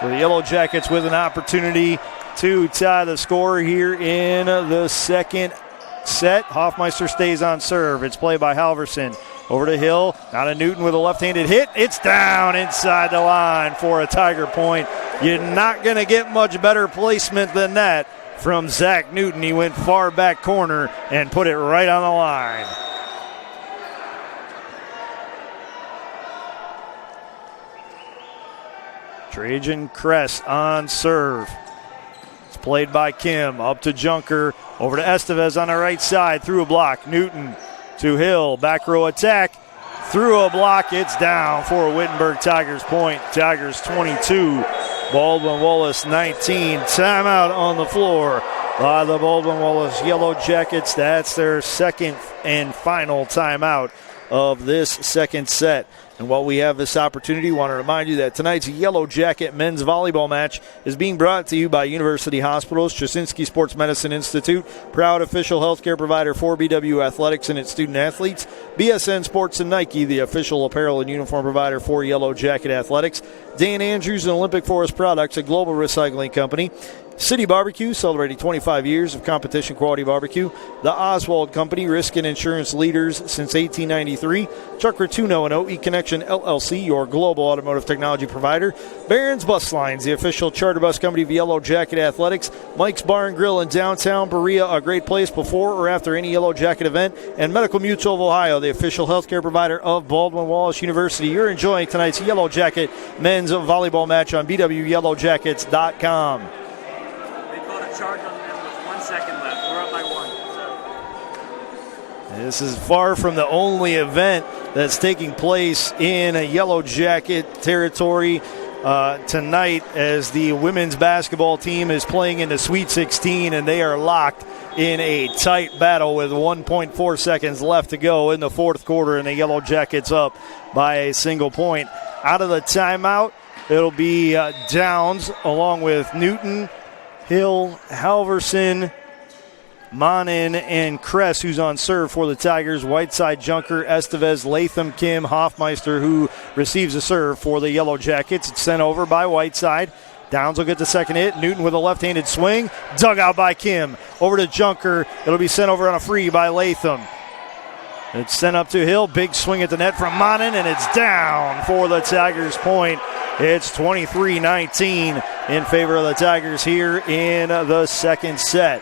So the Yellow Jackets with an opportunity to tie the score here in the second set. Hoffmeister stays on serve. It's played by Halverson. Over to Hill, now to Newton with a left-handed hit. It's down inside the line for a Tiger point. You're not going to get much better placement than that from Zach Newton. He went far back corner and put it right on the line. Trajan Kress on serve. It's played by Kim, up to Junker, over to Estevez on the right side, through a block. Newton to Hill, back row attack, through a block, it's down for a Wittenberg Tigers point. Tigers 22, Baldwin Wallace 19. Timeout on the floor by the Baldwin Wallace Yellow Jackets. That's their second and final timeout of this second set. And while we have this opportunity, I want to remind you that tonight's Yellow Jacket men's volleyball match is being brought to you by University Hospitals, Straczynski Sports Medicine Institute, proud official healthcare provider for BW Athletics and its student athletes, BSN Sports and Nike, the official apparel and uniform provider for Yellow Jacket Athletics, Dan Andrews and Olympic Forest Products, a global recycling company, City Barbecue, celebrating 25 years of competition quality barbecue. The Oswald Company, risk and insurance leaders since 1893. Chuck Rotuno and OE Connection LLC, your global automotive technology provider. Barron's Bus Lines, the official charter bus company of Yellow Jacket Athletics. Mike's Bar and Grill in downtown Berea, a great place before or after any Yellow Jacket event. And Medical Mutual of Ohio, the official healthcare provider of Baldwin Wallace University. You're enjoying tonight's Yellow Jacket men's volleyball match on BWYellowJackets.com. Charge on them with 1 second left. We're up by 1. This is far from the only event that's taking place in a Yellow Jacket territory tonight, as the women's basketball team is playing in the Sweet 16, and they are locked in a tight battle with 1.4 seconds left to go in the fourth quarter, and the Yellow Jackets up by a single point. Out of the timeout, it'll be Downs along with Newton, Hill, Halverson, Monin, and Kress, who's on serve for the Tigers. Whiteside, Junker, Estevez, Latham, Kim, Hoffmeister, who receives a serve for the Yellow Jackets. It's sent over by Whiteside. Downs will get the second hit. Newton with a left-handed swing. Dug out by Kim. Over to Junker. It'll be sent over on a free by Latham. It's sent up to Hill. Big swing at the net from Monin, and it's down for the Tigers point. It's 23-19 in favor of the Tigers here in the second set.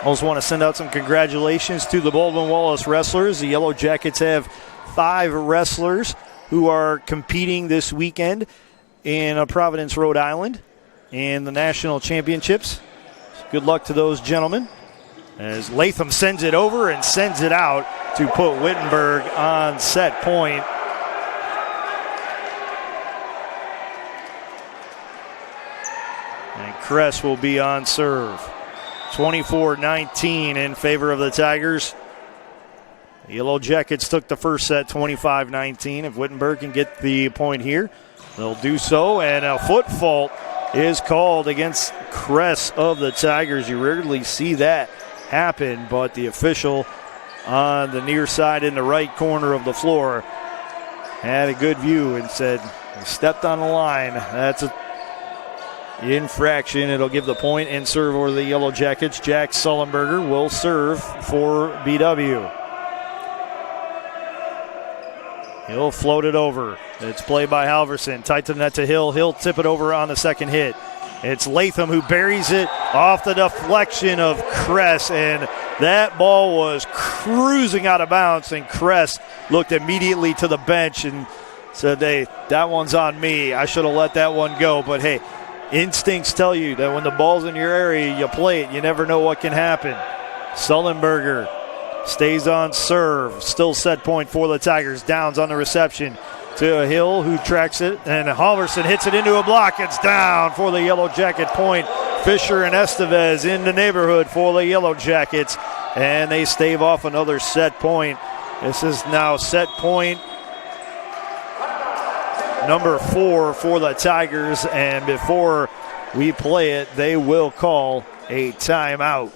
I also want to send out some congratulations to the Baldwin Wallace wrestlers. The Yellow Jackets have 5 wrestlers who are competing this weekend in Providence, Rhode Island in the national championships. Good luck to those gentlemen as Latham sends it over and sends it out to put Wittenberg on set point. And Kress will be on serve. 24-19 in favor of the Tigers. The Yellow Jackets took the first set 25-19. If Wittenberg can get the point here, they'll do so. And a foot fault is called against Kress of the Tigers. You rarely see that happen, but the official on the near side in the right corner of the floor had a good view and said, stepped on the line. That's a infraction. It'll give the point and serve over the Yellow Jackets. Jack Sullenberger will serve for BW. He'll float it over. It's played by Halverson. Tight to the net to Hill. He'll tip it over on the second hit. It's Latham who buries it off the deflection of Kress, and that ball was cruising out of bounds, and Kress looked immediately to the bench and said, hey, that one's on me. I should have let that one go. But, hey, instincts tell you that when the ball's in your area, you play it. You never know what can happen. Sullenberger stays on serve. Still set point for the Tigers. Downs on the reception to Hill, who tracks it, and Halverson hits it into a block. It's down for the Yellow Jacket point. Fisher and Estevez in the neighborhood for the Yellow Jackets, and they stave off another set point. This is now set point number 4 for the Tigers, and before we play it, they will call a timeout.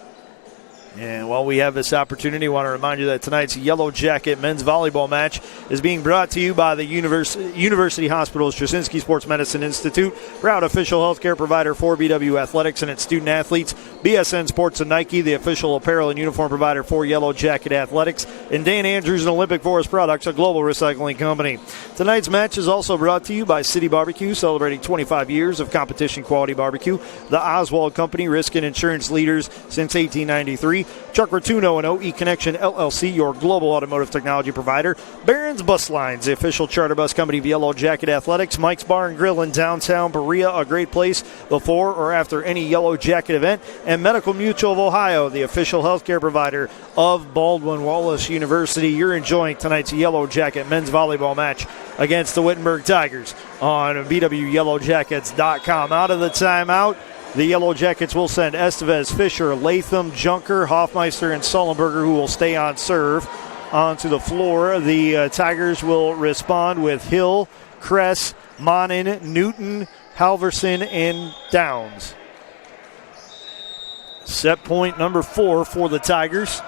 And while we have this opportunity, I want to remind you that tonight's Yellow Jacket men's volleyball match is being brought to you by the University Hospital's Straczynski Sports Medicine Institute, proud official healthcare provider for BW Athletics and its student athletes, BSN Sports and Nike, the official apparel and uniform provider for Yellow Jacket Athletics, and Dan Andrews and Olympic Forest Products, a global recycling company. Tonight's match is also brought to you by City Barbecue, celebrating 25 years of competition quality barbecue, the Oswald Company, risk and insurance leaders since 1893, Chuck Rotuno and OE Connection LLC, your global automotive technology provider. Barron's Bus Lines, the official charter bus company of Yellow Jacket Athletics. Mike's Bar and Grill in downtown Berea, a great place before or after any Yellow Jacket event. And Medical Mutual of Ohio, the official healthcare provider of Baldwin Wallace University. You're enjoying tonight's Yellow Jacket men's volleyball match against the Wittenberg Tigers on BWYellowJackets.com. Out of the timeout, the Yellow Jackets will send Estevez, Fisher, Latham, Junker, Hoffmeister, and Sullenberger, who will stay on serve, onto the floor. The Tigers will respond with Hill, Kress, Monin, Newton, Halverson, and Downs. Set point number 4 for the Tigers.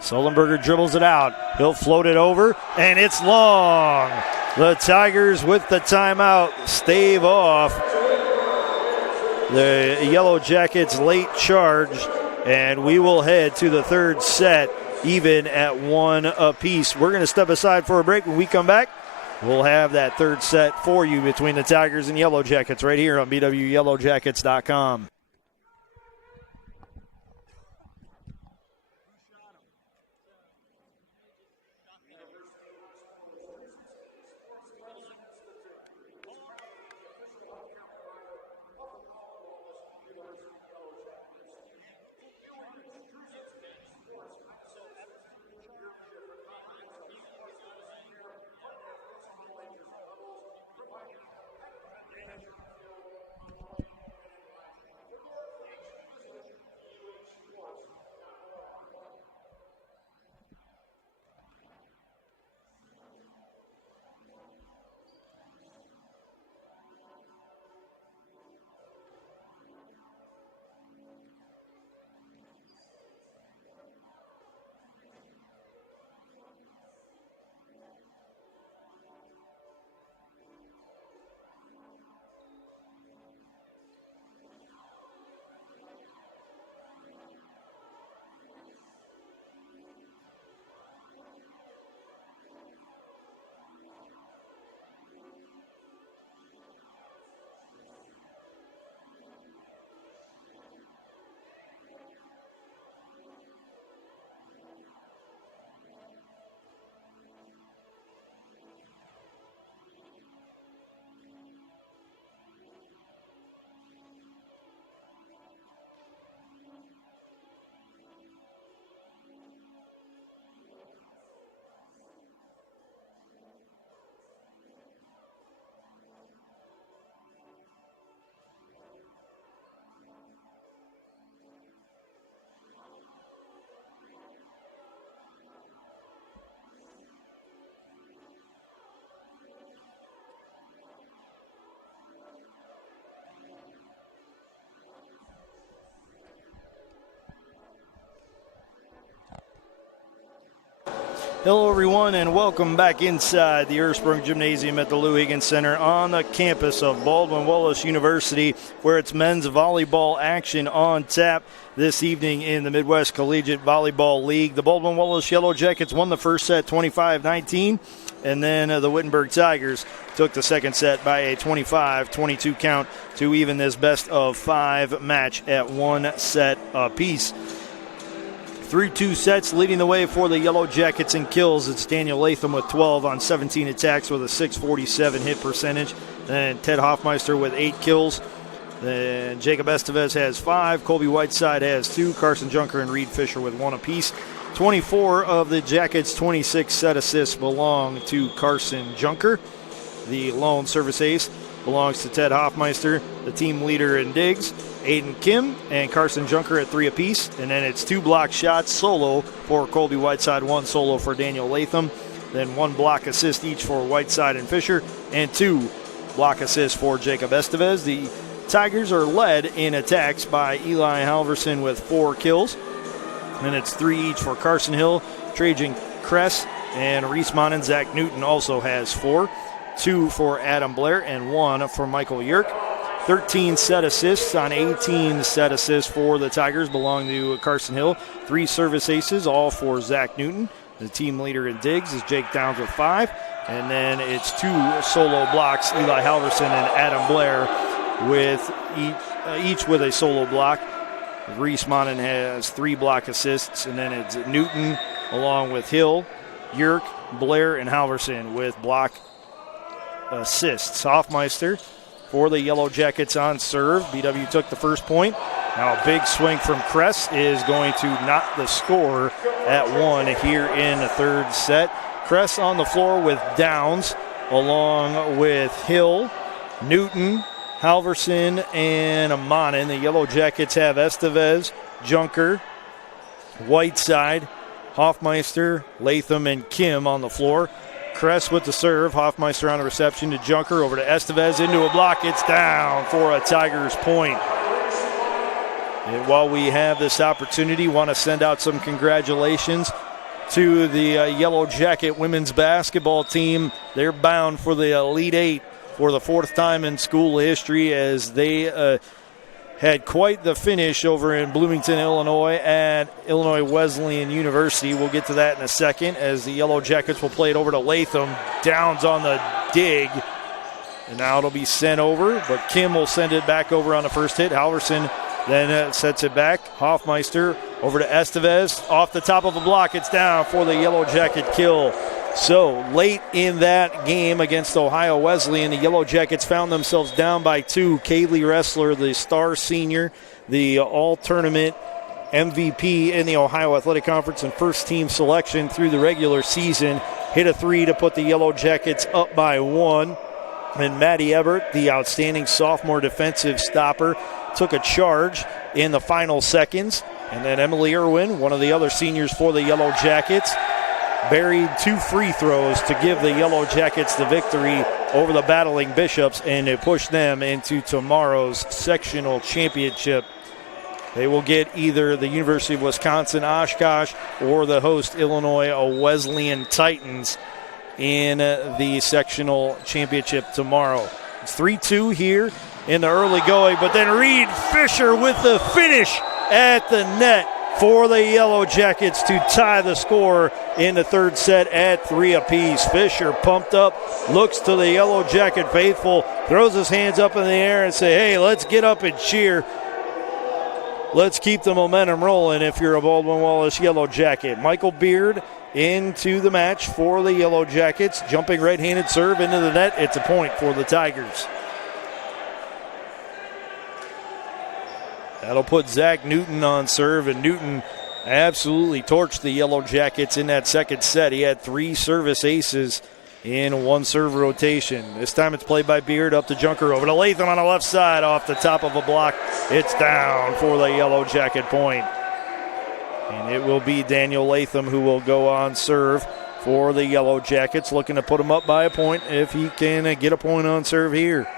Sullenberger dribbles it out. He'll float it over, and it's long. The Tigers with the timeout stave off the Yellow Jackets' late charge, and we will head to the third set even at 1 apiece. We're going to step aside for a break. When we come back, we'll have that third set for you between the Tigers and Yellow Jackets right here on BWYellowJackets.com. Hello, everyone, and welcome back inside the Ursprung Gymnasium at the Lou Higgins Center on the campus of Baldwin Wallace University, where it's men's volleyball action on tap this evening in the Midwest Collegiate Volleyball League. The Baldwin Wallace Yellow Jackets won the first set 25-19, and then the Wittenberg Tigers took the second set by a 25-22 count to even this best-of-5 match at 1 set apiece. Through 2 sets, leading the way for the Yellow Jackets in kills. It's Daniel Latham with 12 on 17 attacks with a .647 hit percentage. Then Ted Hoffmeister with 8 kills. Then Jacob Estevez has 5. Colby Whiteside has 2. Carson Junker and Reed Fisher with 1 apiece. 24 of the Jackets' 26 set assists belong to Carson Junker. The lone service ace belongs to Ted Hoffmeister, the team leader in digs, Aiden Kim, and Carson Junker at 3 apiece. And then it's 2 block shots solo for Colby Whiteside, 1 solo for Daniel Latham. Then 1 block assist each for Whiteside and Fisher, and 2 block assists for Jacob Estevez. The Tigers are led in attacks by Eli Halverson with 4 kills. And it's 3 each for Carson Hill, Trajan Kress, and Reese Monin. Zach Newton also has 4. 2 for Adam Blair and 1 for Michael Yerk. 13 set assists on 18 set assists for the Tigers belong to Carson Hill. 3 service aces, all for Zach Newton. The team leader in digs is Jake Downs with 5. And then it's 2 solo blocks, Eli Halverson and Adam Blair with each with a solo block. Reese Monin has 3 block assists, and then it's Newton along with Hill, Yerk, Blair, and Halverson with block assists. Hoffmeister for the Yellow Jackets on serve. BW took the first point. Now a big swing from Kress is going to knot the score at 1 here in the third set. Kress on the floor with Downs along with Hill, Newton, Halverson, and Monin. The Yellow Jackets have Estevez, Junker, Whiteside, Hoffmeister, Latham, and Kim on the floor. Kress with the serve. Hoffmeister on the reception to Junker. Over to Estevez. Into a block. It's down for a Tigers point. And while we have this opportunity, want to send out some congratulations to the Yellow Jacket women's basketball team. They're bound for the Elite Eight for the 4th time in school history, as they had quite the finish over in Bloomington, Illinois at Illinois Wesleyan University. We'll get to that in a second, as the Yellow Jackets will play it over to Latham. Downs on the dig, and now it'll be sent over, but Kim will send it back over on the first hit. Halverson then sets it back. Hoffmeister over to Estevez. Off the top of a block, it's down for the Yellow Jacket kill. So late in that game against Ohio Wesleyan, the Yellow Jackets found themselves down by 2. Kaylee Ressler, the star senior, the all-tournament MVP in the Ohio Athletic Conference and first-team selection through the regular season, hit a 3 to put the Yellow Jackets up by 1. And Maddie Ebert, the outstanding sophomore defensive stopper, took a charge in the final seconds. And then Emily Irwin, one of the other seniors for the Yellow Jackets, buried 2 free throws to give the Yellow Jackets the victory over the battling Bishops and to push them into tomorrow's sectional championship. They will get either the University of Wisconsin Oshkosh or the host Illinois Wesleyan Titans in the sectional championship tomorrow. It's 3-2 here in the early going, but then Reed Fisher with the finish at the net for the Yellow Jackets to tie the score in the third set at 3 apiece. Fisher pumped up, looks to the Yellow Jacket faithful, throws his hands up in the air and say, hey, let's get up and cheer. Let's keep the momentum rolling if you're a Baldwin Wallace Yellow Jacket. Michael Beard into the match for the Yellow Jackets. Jumping right-handed serve into the net. It's a point for the Tigers. That'll put Zach Newton on serve, and Newton absolutely torched the Yellow Jackets in that second set. He had 3 service aces in 1 serve rotation. This time it's played by Beard, up to Junker, over to Latham on the left side, off the top of a block. It's down for the Yellow Jacket point. And it will be Daniel Latham who will go on serve for the Yellow Jackets, looking to put him up by a point if he can get a point on serve here.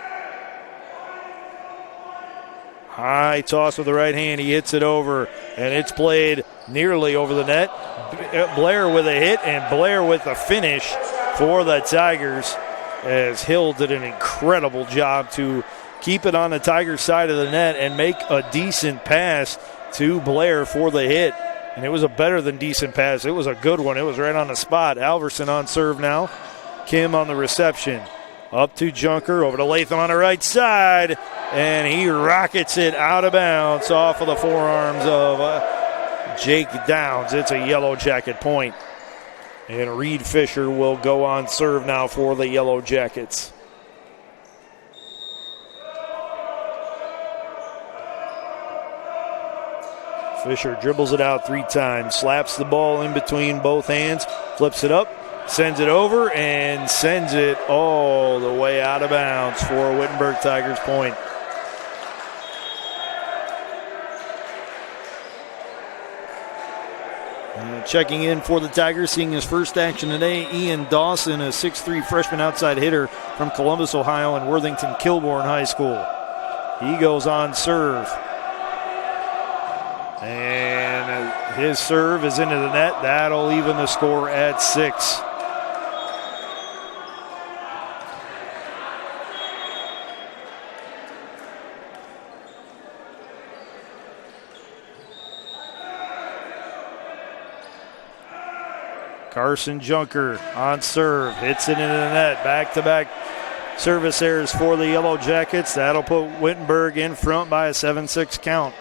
High toss with the right hand. He hits it over, and it's played nearly over the net. Blair with a hit and Blair with a finish for the Tigers, as Hill did an incredible job to keep it on the Tigers side of the net and make a decent pass to Blair for the hit. And it was a better than decent pass. It was a good one. It was right on the spot. Halverson on serve now. Kim on the reception. Up to Junker, over to Latham on the right side, and he rockets it out of bounds off of the forearms of Jake Downs. It's a Yellow Jacket point. And Reed Fisher will go on serve now for the Yellow Jackets. Fisher dribbles it out 3 times, slaps the ball in between both hands, flips it up, sends it over, and sends it all the way out of bounds for a Wittenberg Tigers point. Checking in for the Tigers, seeing his first action today, Ian Dawson, a 6'3 freshman outside hitter from Columbus, Ohio, and Worthington Kilbourne High School. He goes on serve. And his serve is into the net. That'll even the score at 6. Carson Junker on serve, hits it into the net. Back-to-back service errors for the Yellow Jackets. That'll put Wittenberg in front by a 7-6 count.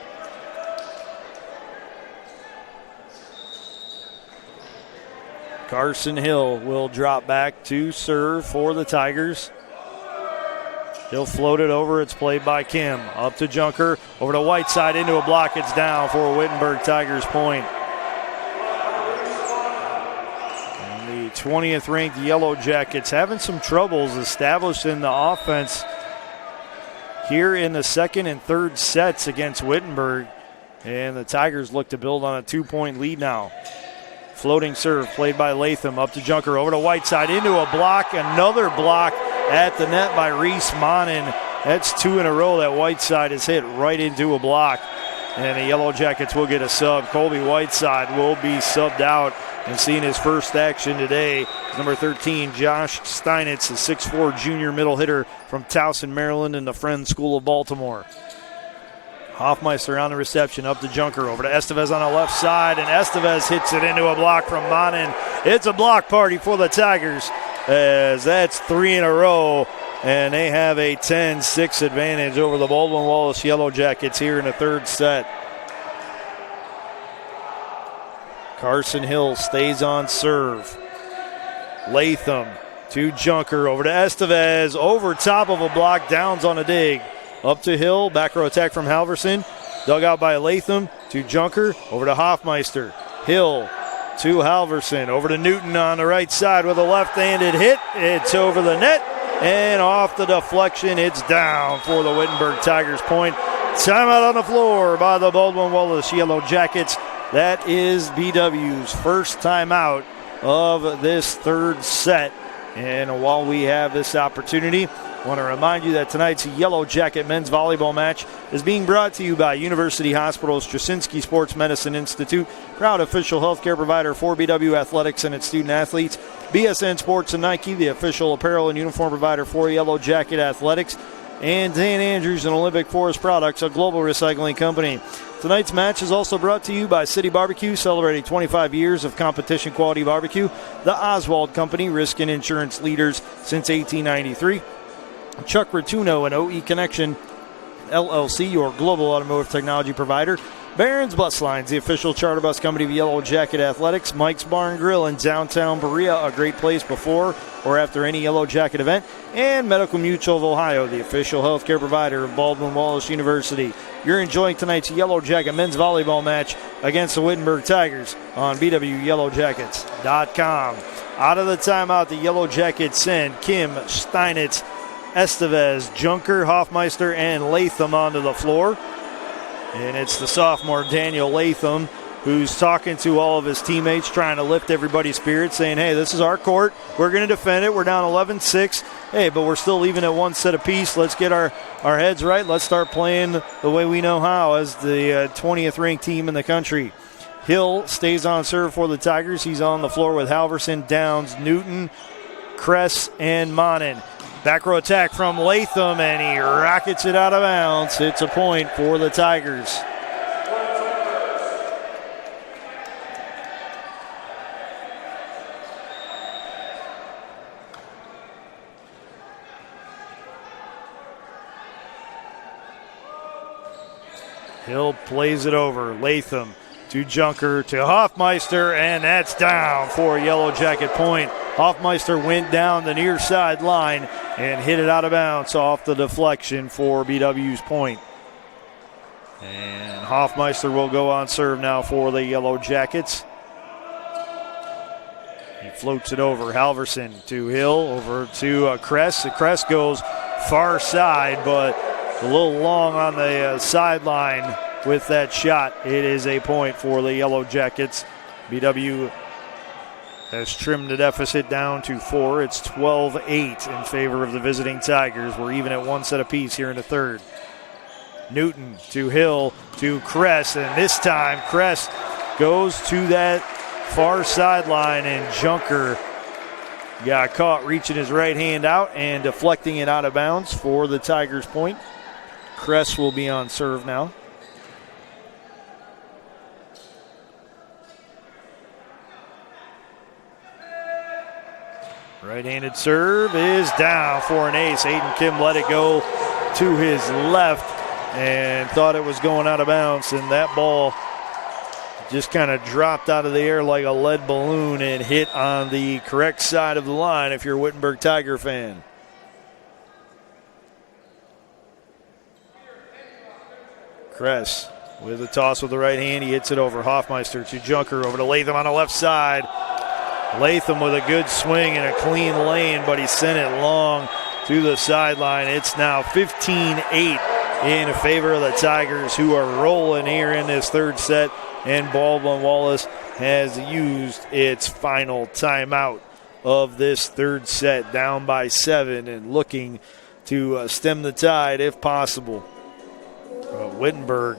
Carson Hill will drop back to serve for the Tigers. He'll float it over. It's played by Kim. Up to Junker. Over to Whiteside into a block. It's down for a Wittenberg Tigers point. And the 20th ranked Yellow Jackets having some troubles established in the offense here in the second and third sets against Wittenberg. And the Tigers look to build on a 2-point lead now. Floating serve played by Latham. Up to Junker. Over to Whiteside into a block. Another block at the net by Reese Monin. That's 2 in a row that Whiteside has hit right into a block. And the Yellow Jackets will get a sub. Colby Whiteside will be subbed out and seeing his first action today. Number 13, Josh Steinitz, a 6'4 junior middle hitter from Towson, Maryland, in the Friends School of Baltimore. Hoffmeister on the reception, up to Junker, over to Estevez on the left side, and Estevez hits it into a block from Monin. It's a block party for the Tigers, as that's 3 in a row, and they have a 10-6 advantage over the Baldwin Wallace Yellow Jackets here in the third set. Carson Hill stays on serve. Latham to Junker, over to Estevez, over top of a block, Downs on a dig. Up to Hill, back row attack from Halverson. Dug out by Latham to Junker, over to Hoffmeister. Hill to Halverson, over to Newton on the right side with a left-handed hit. It's over the net, and off the deflection, it's down for the Wittenberg Tigers point. Timeout on the floor by the Baldwin Wallace Yellow Jackets. That is BW's first timeout of this third set. And while we have this opportunity, I want to remind you that tonight's Yellow Jacket men's volleyball match is being brought to you by University Hospital's Straczynski Sports Medicine Institute, proud official healthcare provider for BW Athletics and its student athletes. BSN Sports and Nike, the official apparel and uniform provider for Yellow Jacket Athletics. And Dan Andrews and Olympic Forest Products, a global recycling company. Tonight's match is also brought to you by City Barbecue, celebrating 25 years of competition quality barbecue. The Oswald Company, risk and insurance leaders since 1893. Chuck Rotuno and OE Connection LLC, your global automotive technology provider. Barron's Bus Lines, the official charter bus company of Yellow Jacket Athletics. Mike's Bar and Grill in downtown Berea, a great place before or after any Yellow Jacket event. And Medical Mutual of Ohio, the official healthcare provider of Baldwin Wallace University. You're enjoying tonight's Yellow Jacket men's volleyball match against the Wittenberg Tigers on BWYellowJackets.com. Out of the timeout, the Yellow Jackets send Kim, Steinitz, Estevez, Junker, Hoffmeister, and Latham onto the floor. And it's the sophomore Daniel Latham who's talking to all of his teammates, trying to lift everybody's spirits, saying, hey, this is our court. We're going to defend it. We're down 11-6. Hey, but we're still leaving at one set apiece. Let's get our heads right. Let's start playing the way we know how as the 20th ranked team in the country. Hill stays on serve for the Tigers. He's on the floor with Halverson, Downs, Newton, Kress, and Monin. Back row attack from Latham, and he rockets it out of bounds. It's a point for the Tigers. Hill plays it over. Latham to Junker to Hoffmeister, and that's down for a Yellow Jacket point. Hoffmeister went down the near side line and hit it out of bounds off the deflection for BW's point. And Hoffmeister will go on serve now for the Yellow Jackets. He floats it over. Halverson to Hill, over to Kress. Kress goes far side, but a little long on the sideline with that shot. It is a point for the Yellow Jackets. BW has trimmed the deficit down to 4. It's 12-8 in favor of the visiting Tigers. We're even at 1 set apiece here in the third. Newton to Hill to Kress, and this time Kress goes to that far sideline, and Junker got caught reaching his right hand out and deflecting it out of bounds for the Tigers point. Kress will be on serve now. Right-handed serve is down for an ace. Aiden Kim let it go to his left and thought it was going out of bounds, and that ball just kind of dropped out of the air like a lead balloon and hit on the correct side of the line if you're a Wittenberg Tiger fan. Kress with a toss with the right hand. He hits it over. Hoffmeister to Junker, over to Latham on the left side. Latham with a good swing and a clean lane, but he sent it long to the sideline. It's now 15-8 in favor of the Tigers, who are rolling here in this third set, and Baldwin Wallace has used its final timeout of this third set, down by 7 and looking to stem the tide if possible. Wittenberg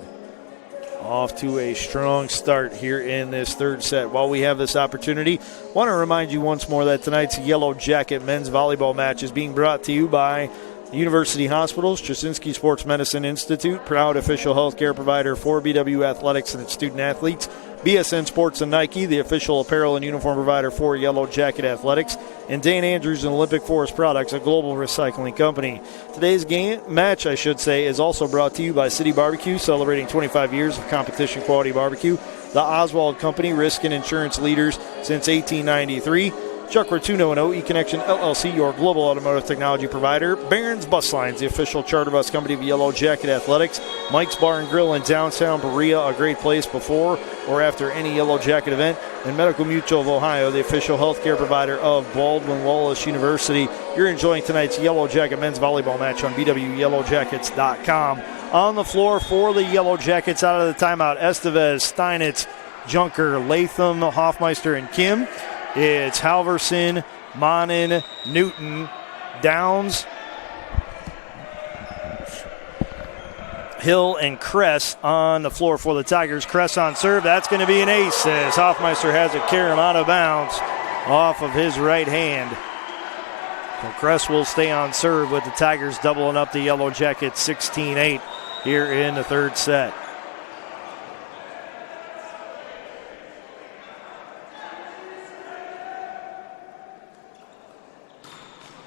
off to a strong start here in this third set. While we have this opportunity, I want to remind you once more that tonight's Yellow Jacket men's volleyball match is being brought to you by University Hospitals, Straczynski Sports Medicine Institute, proud official healthcare provider for BW Athletics and its student athletes. BSN Sports and Nike, the official apparel and uniform provider for Yellow Jacket Athletics. And Dane Andrews and Olympic Forest Products, a global recycling company. Today's match, is also brought to you by City Barbecue, celebrating 25 years of competition quality barbecue. The Oswald Company, risk and insurance leaders since 1893. Chuck Rotuno and OE Connection LLC, your global automotive technology provider. Barron's Bus Lines, the official charter bus company of Yellow Jacket Athletics. Mike's Bar and Grill in downtown Berea, a great place before or after any Yellow Jacket event. And Medical Mutual of Ohio, the official healthcare provider of Baldwin Wallace University. You're enjoying tonight's Yellow Jacket men's volleyball match on BWYellowJackets.com. On the floor for the Yellow Jackets out of the timeout, Estevez, Steinitz, Junker, Latham, Hoffmeister, and Kim. It's Halverson, Monin, Newton, Downs, Hill, and Kress on the floor for the Tigers. Kress on serve. That's going to be an ace as Hoffmeister has it carry him out of bounds off of his right hand. So Kress will stay on serve with the Tigers doubling up the Yellow Jackets 16-8 here in the third set.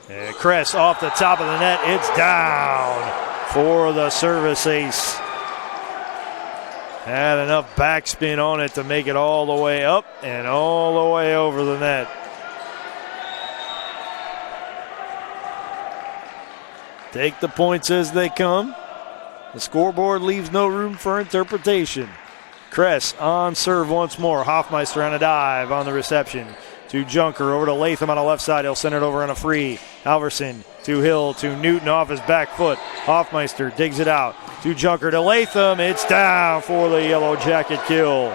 And Kress off the top of the net. It's down for the service ace. Had enough backspin on it to make it all the way up and all the way over the net. Take the points as they come. The scoreboard leaves no room for interpretation. Kress on serve once more. Hoffmeister on a dive on the reception. To Junker, over to Latham on the left side. He'll send it over on a free. Halverson to Hill, to Newton off his back foot. Hoffmeister digs it out. To Junker, to Latham. It's down for the Yellow Jacket kill.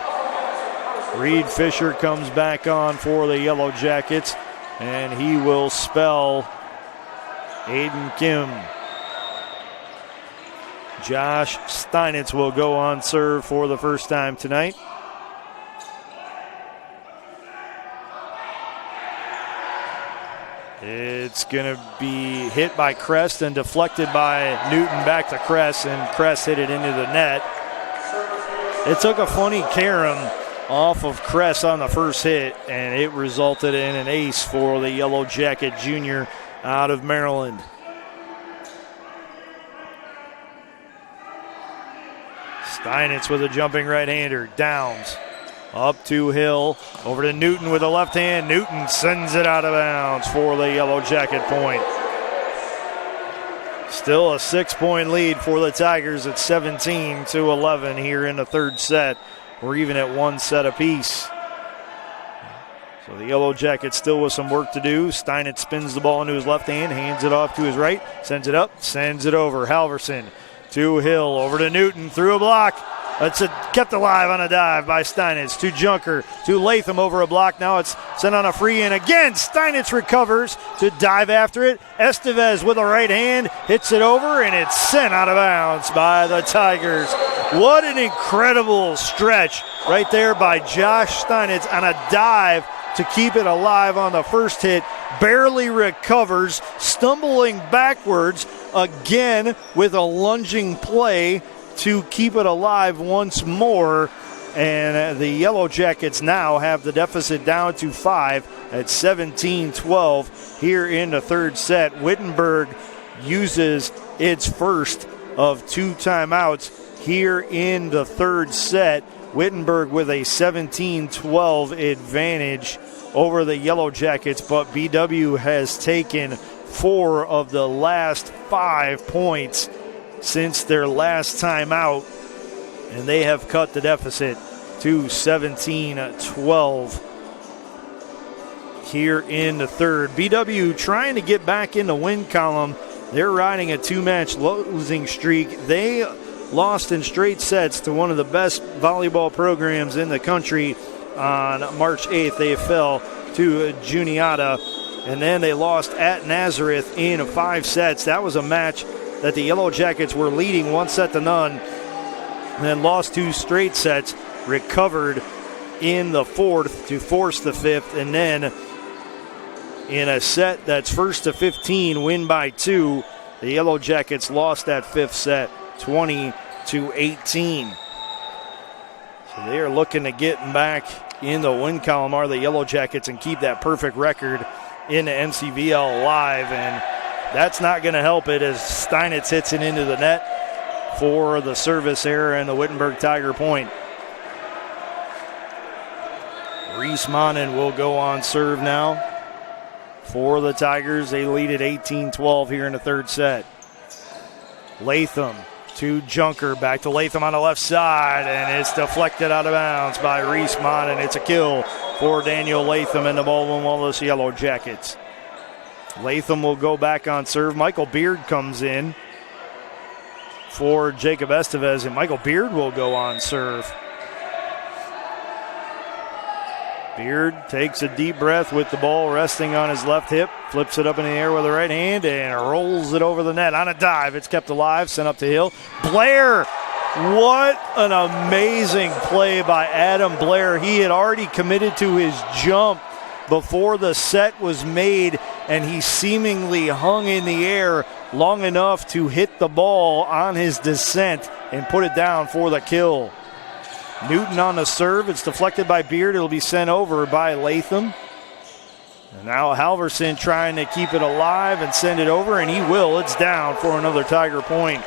Reed Fisher comes back on for the Yellow Jackets, and he will spell Aiden Kim. Josh Steinitz will go on serve for the first time tonight. It's going to be hit by Crest and deflected by Newton back to Crest, and Crest hit it into the net. It took a funny carom off of Crest on the first hit, and it resulted in an ace for the Yellow Jacket junior out of Maryland. Steinitz with a jumping right-hander. Downs up to Hill. Over to Newton with a left hand. Newton sends it out of bounds for the Yellow Jacket point. Still a 6-point lead for the Tigers at 17-11 here in the third set. We're even at one set apiece. So the Yellow Jackets still with some work to do. Steinitz spins the ball into his left hand, hands it off to his right, sends it up, sends it over. Halverson to Hill, over to Newton, through a block. It's kept alive on a dive by Steinitz to Junker, to Latham over a block. Now it's sent on a free, and again Steinitz recovers to dive after it. Estevez with a right hand hits it over, and it's sent out of bounds by the Tigers. What an incredible stretch right there by Josh Steinitz on a dive to keep it alive on the first hit. Barely recovers, stumbling backwards again with a lunging play to keep it alive once more. And the Yellow Jackets now have the deficit down to 5 at 17-12 here in the third set. Wittenberg uses its first of 2 timeouts here in the third set. Wittenberg with a 17-12 advantage over the Yellow Jackets, but BW has taken 4 of the last 5 points since their last time out, and they have cut the deficit to 17-12 here in the third. BW trying to get back in the win column. They're riding a 2-match losing streak. They lost in straight sets to one of the best volleyball programs in the country on March 8th. They fell to Juniata, and then they lost at Nazareth in 5 sets. That was a match that the Yellow Jackets were leading 1-0, and then lost 2 straight sets, recovered in the 4th to force the 5th, and then in a set that's 1-15, win by 2, the Yellow Jackets lost that 5th set 20-18. So they are looking to get back in the win column, are the Yellow Jackets, and keep that perfect record in the NCVL alive, and that's not going to help it as Steinitz hits it into the net for the service error and the Wittenberg Tiger point. Reese Monin will go on serve now for the Tigers. They lead at 18-12 here in the third set. Latham to Junker, back to Latham on the left side, and it's deflected out of bounds by Reese Monin. It's a kill for Daniel Latham and the Baldwin Wallace Yellow Jackets. Latham will go back on serve. Michael Beard comes in for Jacob Estevez, and Michael Beard will go on serve. Beard takes a deep breath with the ball resting on his left hip, flips it up in the air with the right hand, and rolls it over the net on a dive. It's kept alive, sent up to Hill. Blair, what an amazing play by Adam Blair. He had already committed to his jump before the set was made, and he seemingly hung in the air long enough to hit the ball on his descent and put it down for the kill. Newton on the serve. It's deflected by Beard. It'll be sent over by Latham. And now Halverson trying to keep it alive and send it over, and he will. It's down for another Tiger point.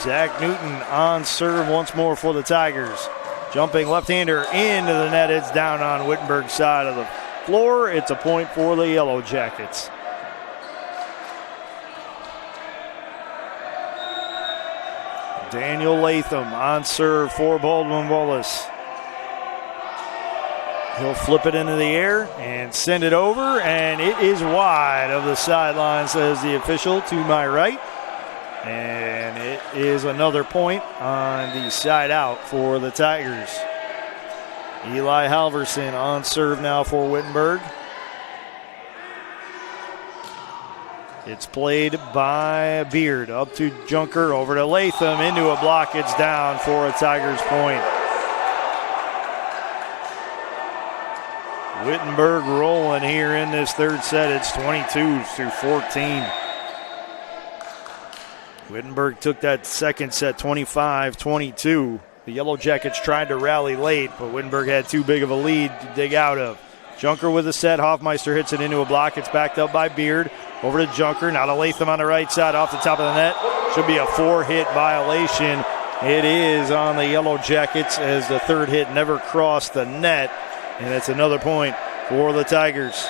Zach Newton on serve once more for the Tigers. Jumping left-hander into the net. It's down on Wittenberg's side of the floor. It's a point for the Yellow Jackets. Daniel Latham on serve for Baldwin Wallace. He'll flip it into the air and send it over, and it is wide of the sideline, says the official to my right. And it is another point on the side out for the Tigers. Eli Halverson on serve now for Wittenberg. It's played by Beard up to Junker, over to Latham, into a block. It's down for a Tigers point. Wittenberg rolling here in this third set. It's 22-14. Wittenberg took that second set 25-22. The Yellow Jackets tried to rally late, but Wittenberg had too big of a lead to dig out of. Junker with a set. Hoffmeister hits it into a block. It's backed up by Beard. Over to Junker. Now to Latham on the right side off the top of the net. Should be a 4-hit violation. It is on the Yellow Jackets as the third hit never crossed the net. And it's another point for the Tigers.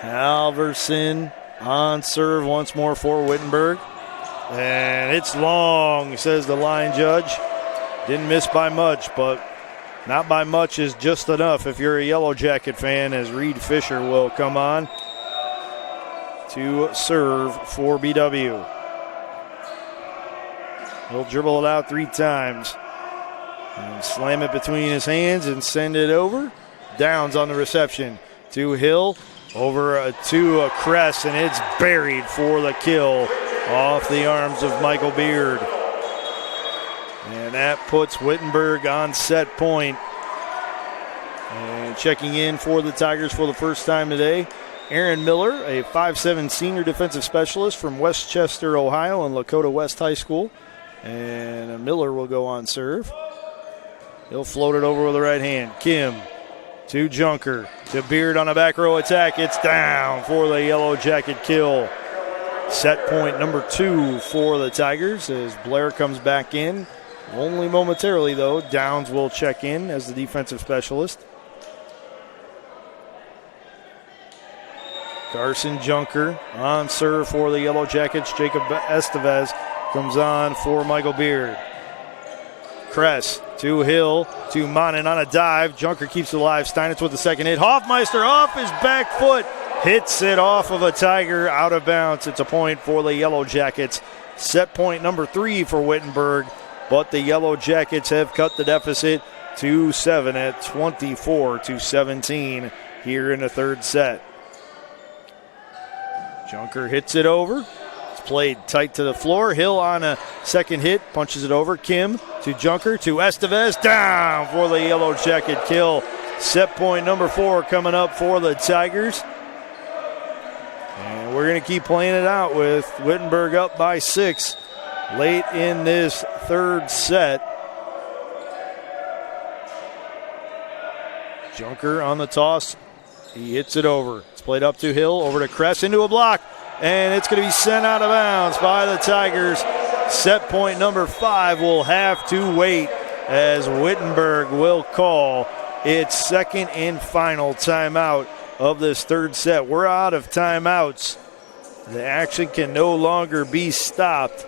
Halverson on serve once more for Wittenberg. And it's long, says the line judge. Didn't miss by much, but not by much is just enough if you're a Yellow Jacket fan, as Reed Fisher will come on to serve for BW. He'll dribble it out 3 times and slam it between his hands and send it over. Downs on the reception to Hill. Over to Kress, and it's buried for the kill off the arms of Michael Beard. And that puts Wittenberg on set point. And checking in for the Tigers for the first time today, Aaron Miller, a 5'7" senior defensive specialist from Westchester, Ohio, and Lakota West High School. And Miller will go on serve. He'll float it over with the right hand. Kim to Junker, to Beard on a back row attack. It's down for the Yellow Jacket kill. Set point number 2 for the Tigers as Blair comes back in. Only momentarily, though. Downs will check in as the defensive specialist. Carson Junker on serve for the Yellow Jackets. Jacob Estevez comes on for Michael Beard. Kress to Hill, to Monin on a dive. Junker keeps it alive. Steinitz with the second hit. Hoffmeister off his back foot. Hits it off of a Tiger out of bounds. It's a point for the Yellow Jackets. Set point number 3 for Wittenberg. But the Yellow Jackets have cut the deficit to 7 at 24-17 here in the third set. Junker hits it over. Played tight to the floor. Hill on a second hit, punches it over. Kim to Junker to Estevez, down for the Yellow Jacket kill. Set point number 4 coming up for the Tigers. And we're going to keep playing it out with Wittenberg up by 6 late in this third set. Junker on the toss. He hits it over. It's played up to Hill, over to Kress, into a block. And it's going to be sent out of bounds by the Tigers. Set point number 5 will have to wait as Wittenberg will call its second and final timeout of this third set. We're out of timeouts. The action can no longer be stopped.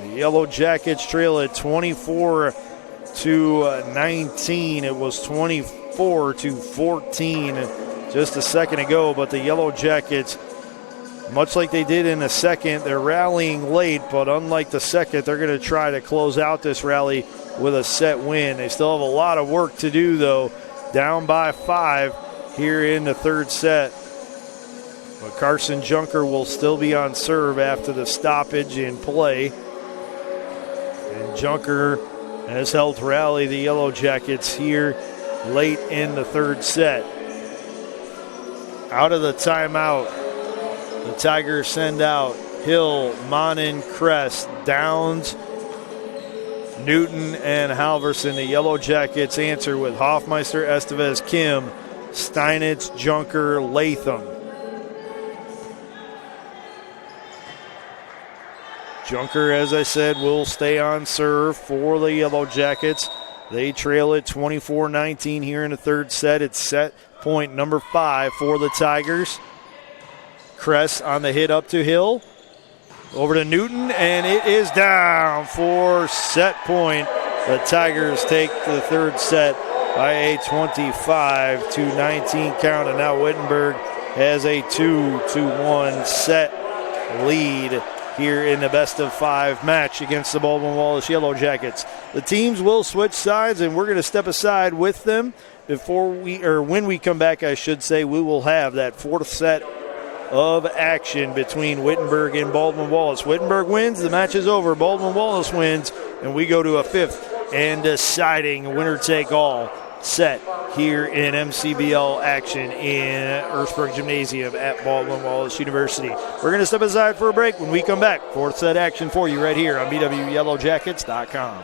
The Yellow Jackets trail at 24-19. It was 24-14. Just a second ago, but the Yellow Jackets, much like they did in the second, they're rallying late, but unlike the second, they're going to try to close out this rally with a set win. They still have a lot of work to do, though, down by 5 here in the third set. But Carson Junker will still be on serve after the stoppage in play. And Junker has helped rally the Yellow Jackets here late in the third set. Out of the timeout, the Tigers send out Hill, Monin, Kress, Downs, Newton, and Halverson. The Yellow Jackets answer with Hoffmeister, Estevez, Kim, Steinitz, Junker, Latham. Junker, as I said, will stay on serve for the Yellow Jackets. They trail it 24-19 here in the third set. It's set point number 5 for the Tigers. Kress on the hit up to Hill. Over to Newton, and it is down for set point. The Tigers take the third set by a 25-19 count, and now Wittenberg has a 2-1 set lead here in the best of 5 match against the Baldwin Wallace Yellow Jackets. The teams will switch sides, and we're going to step aside with them when we come back, I should say. We will have that fourth set of action between Wittenberg and Baldwin Wallace. Wittenberg wins, the match is over. Baldwin Wallace wins, and we go to a fifth and deciding winner-take-all set here in MCBL action in Ursprung Gymnasium at Baldwin Wallace University. We're going to step aside for a break. When we come back, fourth set action for you right here on BWYellowJackets.com.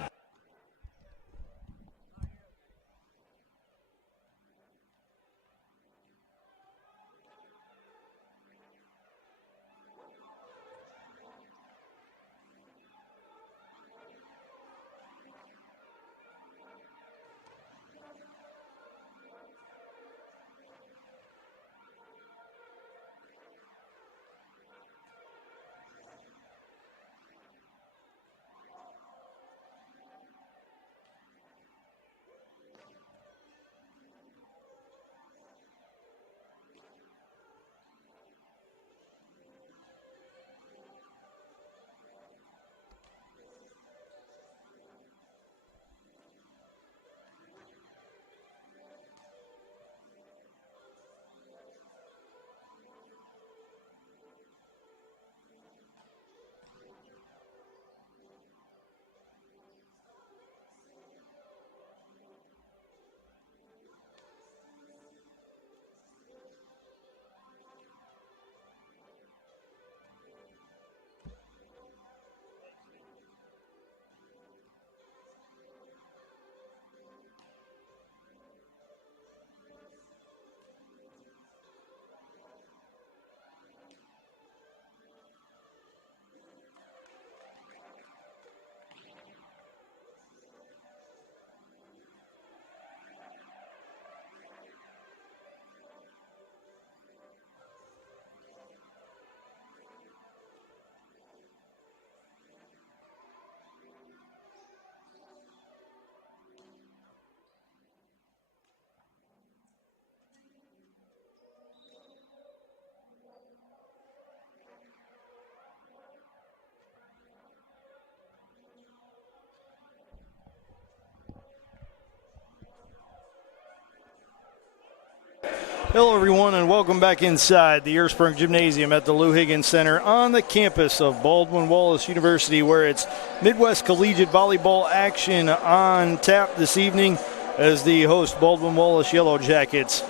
Hello, everyone, and welcome back inside the Ursprung Gymnasium at the Lou Higgins Center on the campus of Baldwin Wallace University, where it's Midwest Collegiate Volleyball action on tap this evening as the host Baldwin Wallace Yellow Jackets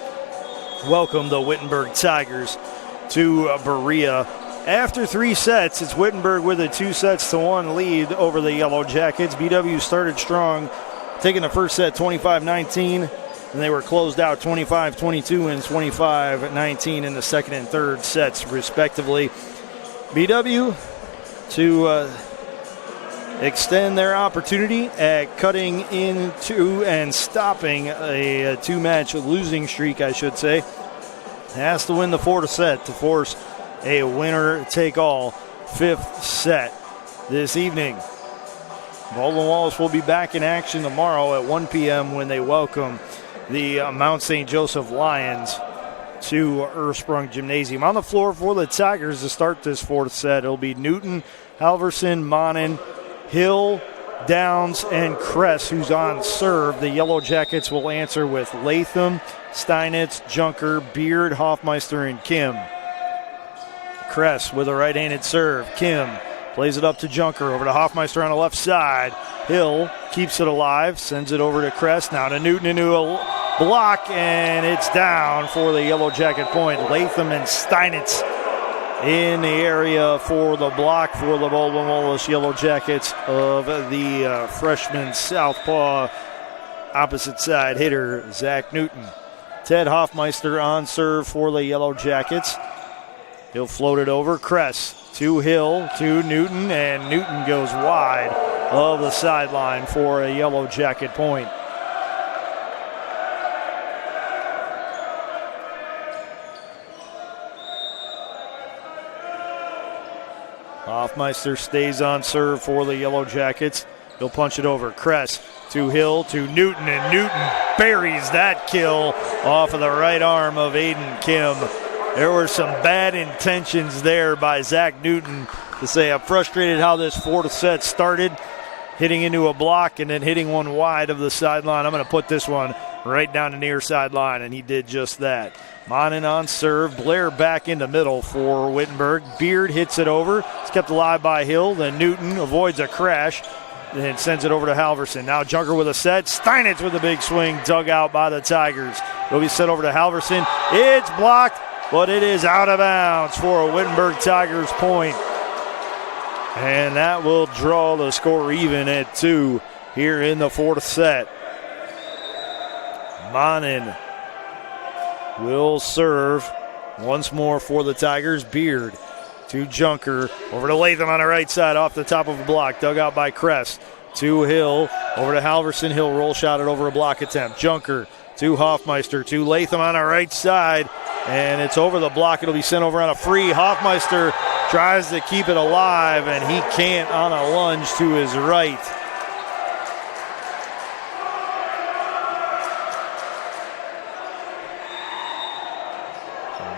welcome the Wittenberg Tigers to Berea. After 3 sets, it's Wittenberg with a 2-1 lead over the Yellow Jackets. BW started strong, taking the first set 25-19. And they were closed out 25-22 and 25-19 in the second and third sets, respectively. BW to extend their opportunity at cutting into and stopping a 2-match losing streak, I should say. Has to win the fourth set to force a winner-take-all 5th set this evening. Baldwin Wallace will be back in action tomorrow at 1 p.m. when they welcome the Mount St. Joseph Lions to Ursprung Gymnasium. On the floor for the Tigers to start this fourth set, it'll be Newton, Halverson, Monin, Hill, Downs, and Kress, who's on serve. The Yellow Jackets will answer with Latham, Steinitz, Junker, Beard, Hoffmeister, and Kim. Kress with a right-handed serve. Kim plays it up to Junker, over to Hoffmeister on the left side. Hill keeps it alive, sends it over to Kress, now to Newton into a block, and it's down for the Yellow Jacket point. Latham and Steinitz in the area for the block for the Baldwin Wallace Yellow Jackets of the freshman southpaw opposite side hitter, Zach Newton. Ted Hoffmeister on serve for the Yellow Jackets. He'll float it over. Kress to Hill to Newton, and Newton goes wide of the sideline for a Yellow Jacket point. Hoffmeister stays on serve for the Yellow Jackets. He'll punch it over. Kress to Hill to Newton, and Newton buries that kill off of the right arm of Aiden Kim. There were some bad intentions there by Zach Newton to say, I'm frustrated how this fourth set started, hitting into a block and then hitting one wide of the sideline. I'm going to put this one right down the near sideline, and he did just that. Monin on serve. Blair back into middle for Wittenberg. Beard hits it over. It's kept alive by Hill. Then Newton avoids a crash and sends it over to Halverson. Now Junker with a set. Steinitz with a big swing, dug out by the Tigers. It'll be sent over to Halverson. It's blocked, but it is out of bounds for a Wittenberg Tigers point. And that will draw the score even at 2 here in the fourth set. Monin will serve once more for the Tigers. Beard to Junker. Over to Latham on the right side off the top of a block. Dug out by Crest. To Hill. Over to Halverson. Hill roll shot it over a block attempt. Junker to Hoffmeister. To Latham on the right side. And it's over the block. It'll be sent over on a free. Hoffmeister tries to keep it alive, and he can't on a lunge to his right.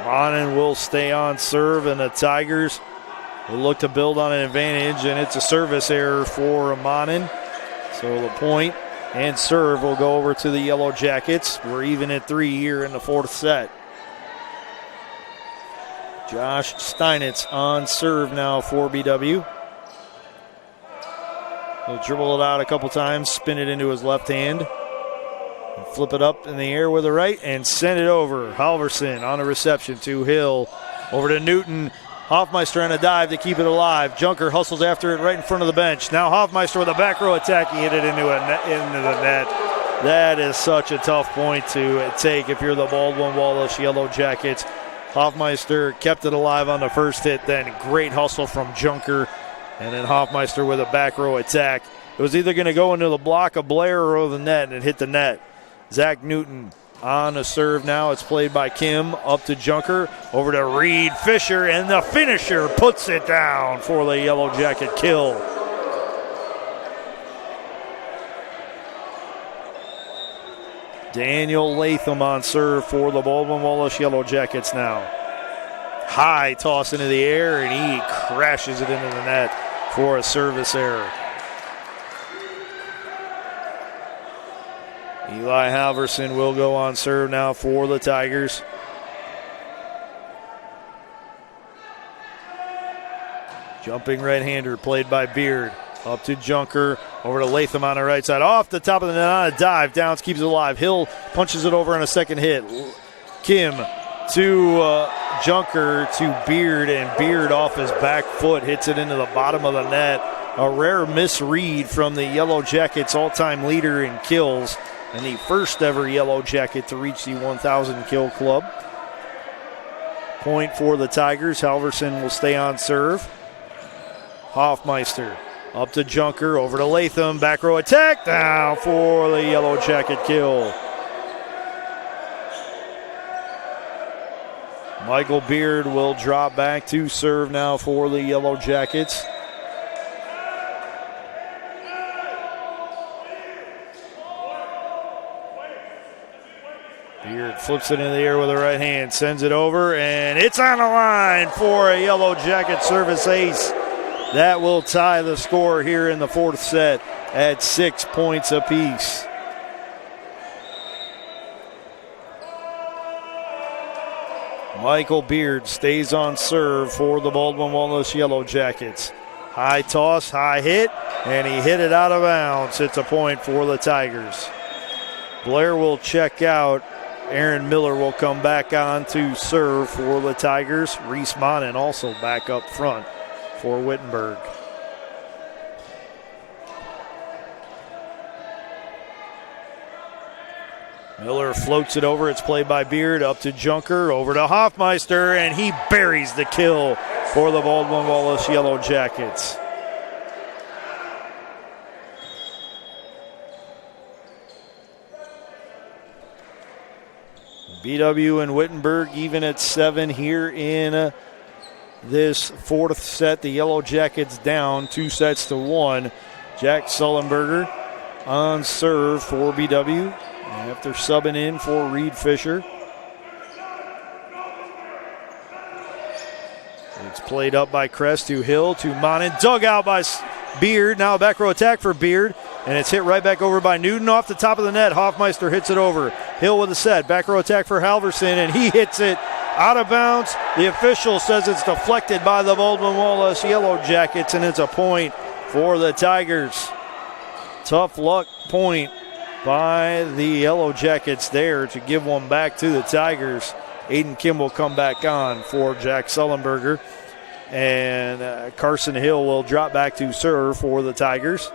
Monin will stay on serve, and the Tigers will look to build on an advantage, and it's a service error for Monin. So the point and serve will go over to the Yellow Jackets. We're even at 3 here in the fourth set. Josh Steinitz on serve now for BW. He'll dribble it out a couple times, spin it into his left hand. Flip it up in the air with the right and send it over. Halverson on a reception to Hill. Over to Newton. Hoffmeister on a dive to keep it alive. Junker hustles after it right in front of the bench. Now Hoffmeister with a back row attack. He hit it into the net. That is such a tough point to take if you're the Baldwin Wallace Yellow Jackets. Hoffmeister kept it alive on the first hit. Then great hustle from Junker. And then Hoffmeister with a back row attack. It was either going to go into the block of Blair or over the net, and it hit the net. Zach Newton on a serve now. It's played by Kim up to Junker. Over to Reed Fisher, and the finisher puts it down for the Yellow Jacket kill. Daniel Latham on serve for the Baldwin Wallace Yellow Jackets now. High toss into the air, and he crashes it into the net for a service error. Eli Halverson will go on serve now for the Tigers. Jumping right-hander played by Beard. Up to Junker. Over to Latham on the right side. Off the top of the net on a dive. Downs keeps it alive. Hill punches it over on a second hit. Kim to Junker to Beard, and Beard off his back foot hits it into the bottom of the net. A rare misread from the Yellow Jackets all-time leader in kills, and the first ever Yellow Jacket to reach the 1,000 kill club. Point for the Tigers. Halverson will stay on serve. Hoffmeister up to Junker, over to Latham, back row attack, down for the Yellow Jacket kill. Michael Beard will drop back to serve now for the Yellow Jackets. Beard flips it in the air with the right hand, sends it over, and it's on the line for a Yellow Jacket service ace. That will tie the score here in the fourth set at 6 points apiece. Michael Beard stays on serve for the Baldwin Wallace Yellow Jackets. High toss, high hit, and he hit it out of bounds. It's a point for the Tigers. Blair will check out. Aaron Miller will come back on to serve for the Tigers. Reese Monin also back up front for Wittenberg. Miller floats it over. It's played by Beard up to Junker, over to Hoffmeister, and he buries the kill for the Baldwin Wallace Yellow Jackets. BW and Wittenberg even at 7 here in this fourth set. The Yellow Jackets down 2-1. Jack Sullenberger on serve for BW after subbing in for Reed Fisher. It's played up by Crest to Hill to Monin. Dug out by Beard. Now a back row attack for Beard. and it's hit right back over by Newton off the top of the net. Hoffmeister hits it over. Hill with a set. Back row attack for Halverson, and he hits it out of bounds. The official says it's deflected by the Baldwin Wallace Yellow Jackets, and it's a point for the Tigers. Tough luck point by the Yellow Jackets there to give one back to the Tigers. Aiden Kim will come back on for Jack Sullenberger. And Carson Hill will drop back to serve for the Tigers.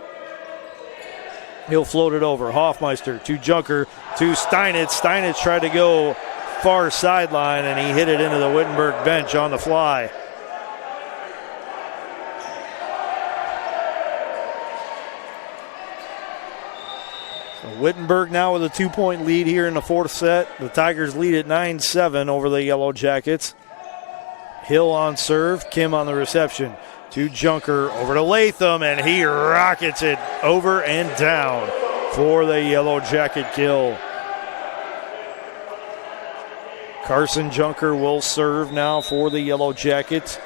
He'll float it over. Hoffmeister to Junker to Steinitz. Steinitz tried to go far sideline, and he hit it into the Wittenberg bench on the fly. So Wittenberg now with a 2-point lead here in the fourth set. The Tigers lead at 9-7 over the Yellow Jackets. Hill on serve, Kim on the reception. To Junker, over to Latham, and he rockets it over and down for the Yellow Jacket kill. Carson Junker will serve now for the Yellow Jackets.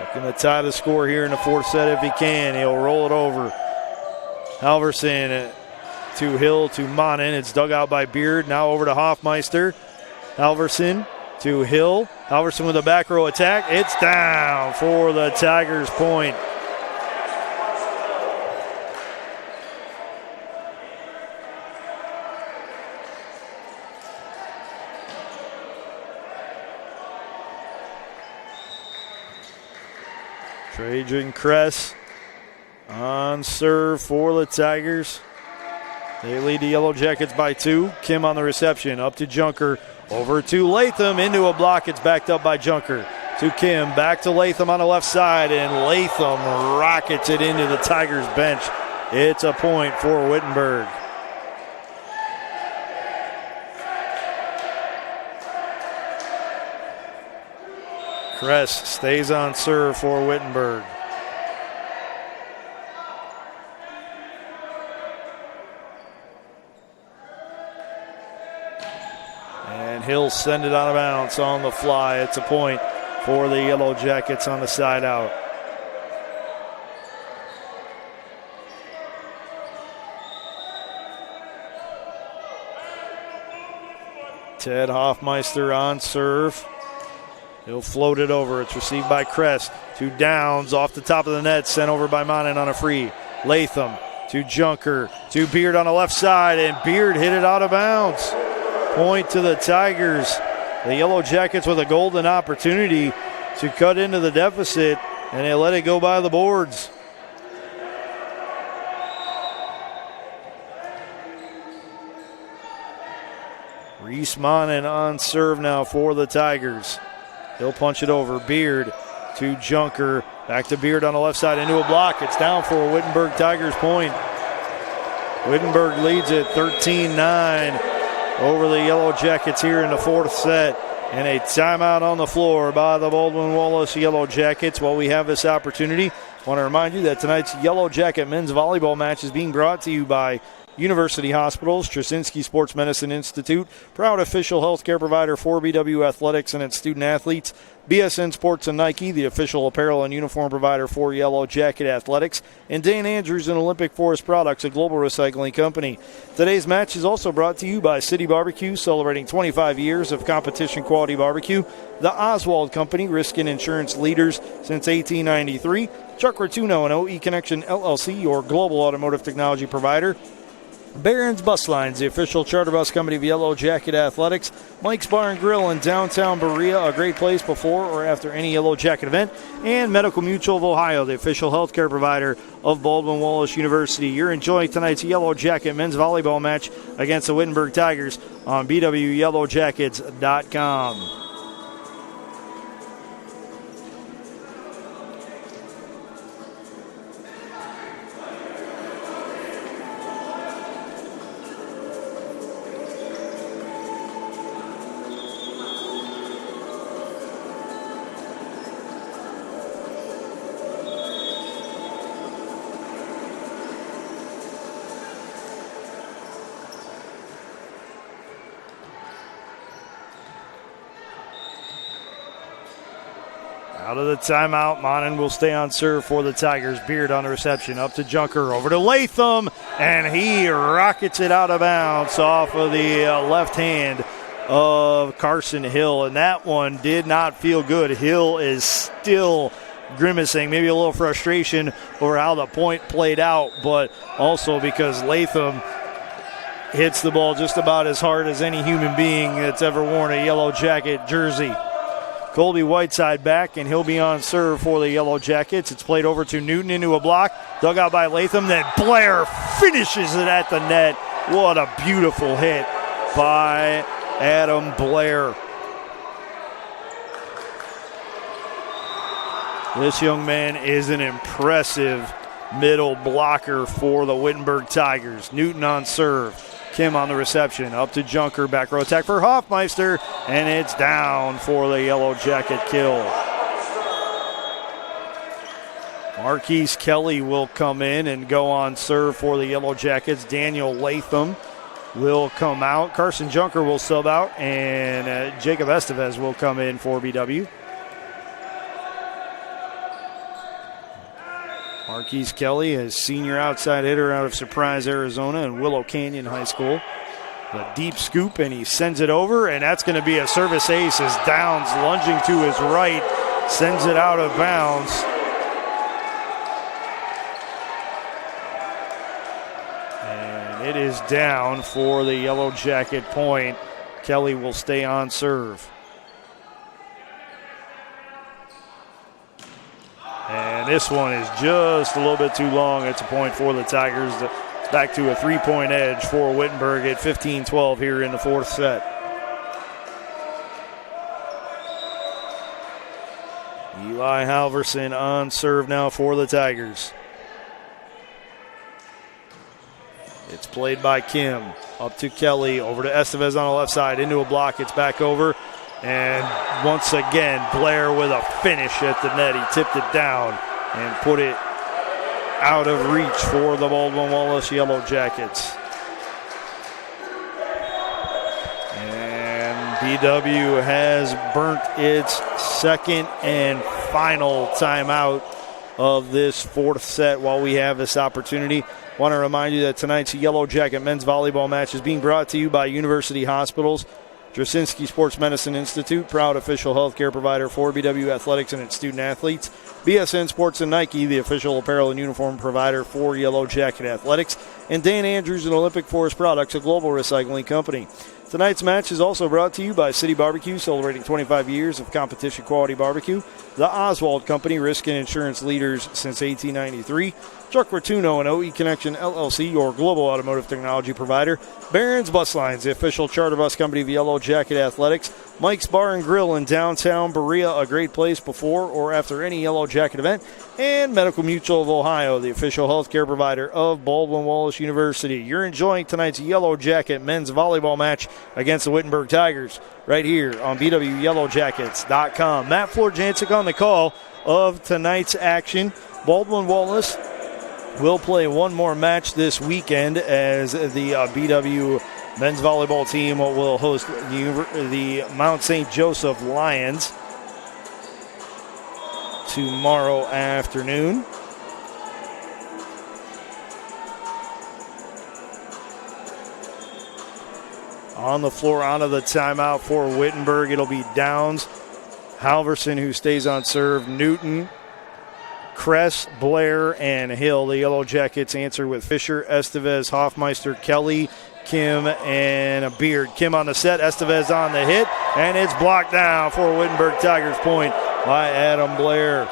Looking to tie the score here in the fourth set if he can. He'll roll it over. Halverson to Hill to Monin. It's dug out by Beard. Now over to Hoffmeister. Halverson to Hill. Halverson with a back row attack. It's down for the Tigers point. Trajan Kress on serve for the Tigers. They lead the Yellow Jackets by 2. Kim on the reception. Up to Junker. Over to Latham. Into a block. It's backed up by Junker. To Kim. Back to Latham on the left side. And Latham rockets it into the Tigers bench. It's a point for Wittenberg. Kress stays on serve for Wittenberg. And he'll send it out of bounds on the fly. It's a point for the Yellow Jackets on the side out. Ted Hoffmeister on serve. He'll float it over. It's received by Kress to Downs off the top of the net, sent over by Monin on a free. Latham to Junker to Beard on the left side, and Beard hit it out of bounds. Point to the Tigers. The Yellow Jackets with a golden opportunity to cut into the deficit, and they let it go by the boards. Reese Monin on serve now for the Tigers. He'll punch it over. Beard to Junker. Back to Beard on the left side into a block. It's down for a Wittenberg Tigers point. Wittenberg leads at 13-9 over the Yellow Jackets here in the fourth set. And a timeout on the floor by the Baldwin Wallace Yellow Jackets. While we have this opportunity, I want to remind you that tonight's Yellow Jacket men's volleyball match is being brought to you by University Hospitals, Straczynski Sports Medicine Institute, proud official healthcare provider for BW Athletics and its student athletes, BSN Sports and Nike, the official apparel and uniform provider for Yellow Jacket Athletics, and Dan Andrews and Olympic Forest Products, a global recycling company. Today's match is also brought to you by City Barbecue, celebrating 25 years of competition quality barbecue, the Oswald Company, risk and insurance leaders since 1893, Chuck Rotuno and OE Connection LLC, your global automotive technology provider, Barron's Bus Lines, the official charter bus company of Yellow Jacket Athletics. Mike's Bar and Grill in downtown Berea, a great place before or after any Yellow Jacket event. And Medical Mutual of Ohio, the official healthcare provider of Baldwin Wallace University. You're enjoying tonight's Yellow Jacket men's volleyball match against the Wittenberg Tigers on BWYellowJackets.com. Out of the timeout, Monin will stay on serve for the Tigers. Beard on the reception, up to Junker, over to Latham, and he rockets it out of bounds off of the left hand of Carson Hill, and that one did not feel good. Hill is still grimacing, maybe a little frustration over how the point played out, but also because Latham hits the ball just about as hard as any human being that's ever worn a Yellow Jacket jersey. Colby Whiteside back, and he'll be on serve for the Yellow Jackets. It's played over to Newton into a block, dug out by Latham, then Blair finishes it at the net. What a beautiful hit by Adam Blair. This young man is an impressive middle blocker for the Wittenberg Tigers. Newton on serve. Kim on the reception. Up to Junker. Back row attack for Hoffmeister. And it's down for the Yellow Jacket kill. Marquise Kelly will come in and go on serve for the Yellow Jackets. Daniel Latham will come out. Carson Junker will sub out. And Jacob Estevez will come in for BW. Marquise Kelly, a senior outside hitter out of Surprise, Arizona, and Willow Canyon High School. The deep scoop, and he sends it over, and that's going to be a service ace as Downs, lunging to his right, sends it out of bounds. And it is down for the Yellow Jacket point. Kelly will stay on serve. And this one is just a little bit too long. It's a point for the Tigers. It's back to a three-point edge for Wittenberg at 15-12 here in the fourth set. Eli Halverson on serve now for the Tigers. It's played by Kim. Up to Kelly, over to Estevez on the left side, into a block. It's back over. And once again, Blair with a finish at the net. He tipped it down and put it out of reach for the Baldwin Wallace Yellow Jackets. And BW has burnt its second and final timeout of this fourth set while we have this opportunity. Want to remind you that tonight's Yellow Jacket men's volleyball match is being brought to you by University Hospitals. Jasinski Sports Medicine Institute, proud official healthcare provider for BW Athletics and its student athletes. BSN Sports and Nike, the official apparel and uniform provider for Yellow Jacket Athletics. And Dan Andrews and Olympic Forest Products, a global recycling company. Tonight's match is also brought to you by City Barbecue, celebrating 25 years of competition quality barbecue. The Oswald Company, risk and insurance leaders since 1893. Chuck Rotuno and OE Connection LLC, your global automotive technology provider. Barron's Bus Lines, the official charter bus company of Yellow Jacket Athletics. Mike's Bar and Grill in downtown Berea, a great place before or after any Yellow Jacket event. And Medical Mutual of Ohio, the official healthcare provider of Baldwin Wallace University. You're enjoying tonight's Yellow Jacket men's volleyball match against the Wittenberg Tigers right here on BWYellowJackets.com. Matt Florjancic on the call of tonight's action. Baldwin Wallace will play one more match this weekend as the BW men's volleyball team will host the Mount St. Joseph Lions tomorrow afternoon. On the floor, out of the timeout for Wittenberg, it'll be Downs, Halverson, who stays on serve, Newton, Kress, Blair, and Hill. The Yellow Jackets answer with Fisher, Estevez, Hoffmeister, Kelly, Kim, and a Beard. Kim on the set, Estevez on the hit, and it's blocked down for Wittenberg Tigers point by Adam Blair.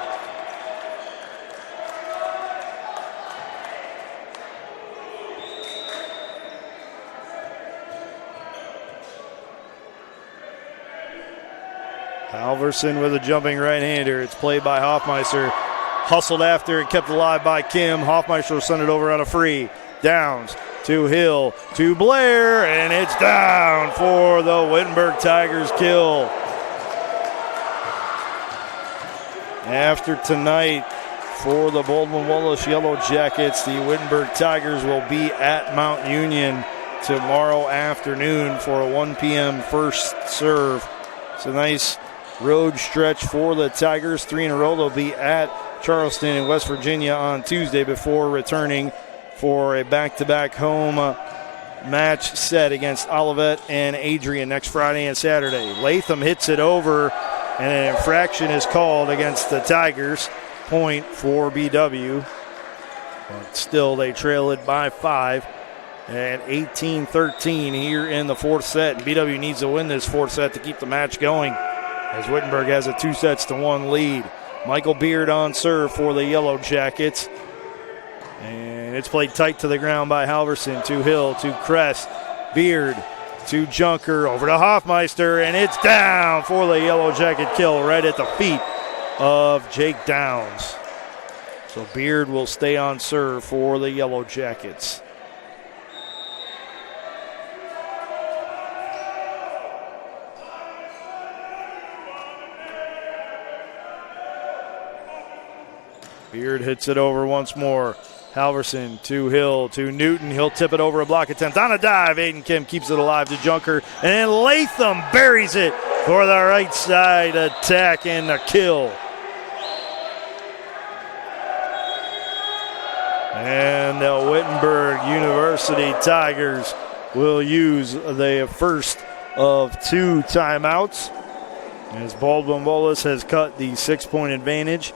Halverson with a jumping right-hander. It's played by Hoffmeister. Hustled after and kept alive by Kim. Hoffmeister will send it over on a free. Downs to Hill to Blair, and it's down for the Wittenberg Tigers kill. After tonight, for the Baldwin Wallace Yellow Jackets, the Wittenberg Tigers will be at Mount Union tomorrow afternoon for a 1 p.m. first serve. It's a nice road stretch for the Tigers. 3 in a row. They'll be at Charleston in West Virginia on Tuesday before returning for a back-to-back home match set against Olivet and Adrian next Friday and Saturday. Latham hits it over, and an infraction is called against the Tigers. Point for BW. But still, they trail it by 5 at 18-13 here in the fourth set. And BW needs to win this fourth set to keep the match going, as Wittenberg has a 2-1 lead. Michael Beard on serve for the Yellow Jackets. And it's played tight to the ground by Halverson, to Hill, to Kress, Beard, to Junker, over to Hoffmeister, and it's down for the Yellow Jacket kill right at the feet of Jake Downs. So Beard will stay on serve for the Yellow Jackets. Beard hits it over once more. Halverson to Hill, to Newton. He'll tip it over a block attempt. On a dive, Aiden Kim keeps it alive to Junker. And then Latham buries it for the right side attack and the kill. And the Wittenberg University Tigers will use the first of 2 timeouts, as Baldwin Wallace has cut the 6-point advantage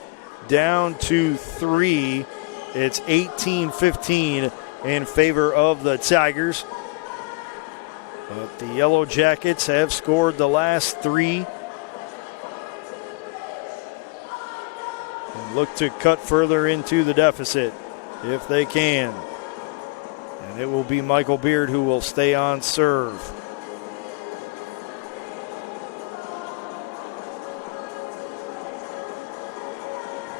down to 3. It's 18-15 in favor of the Tigers. But the Yellow Jackets have scored the last 3 and look to cut further into the deficit if they can. And it will be Michael Beard who will stay on serve.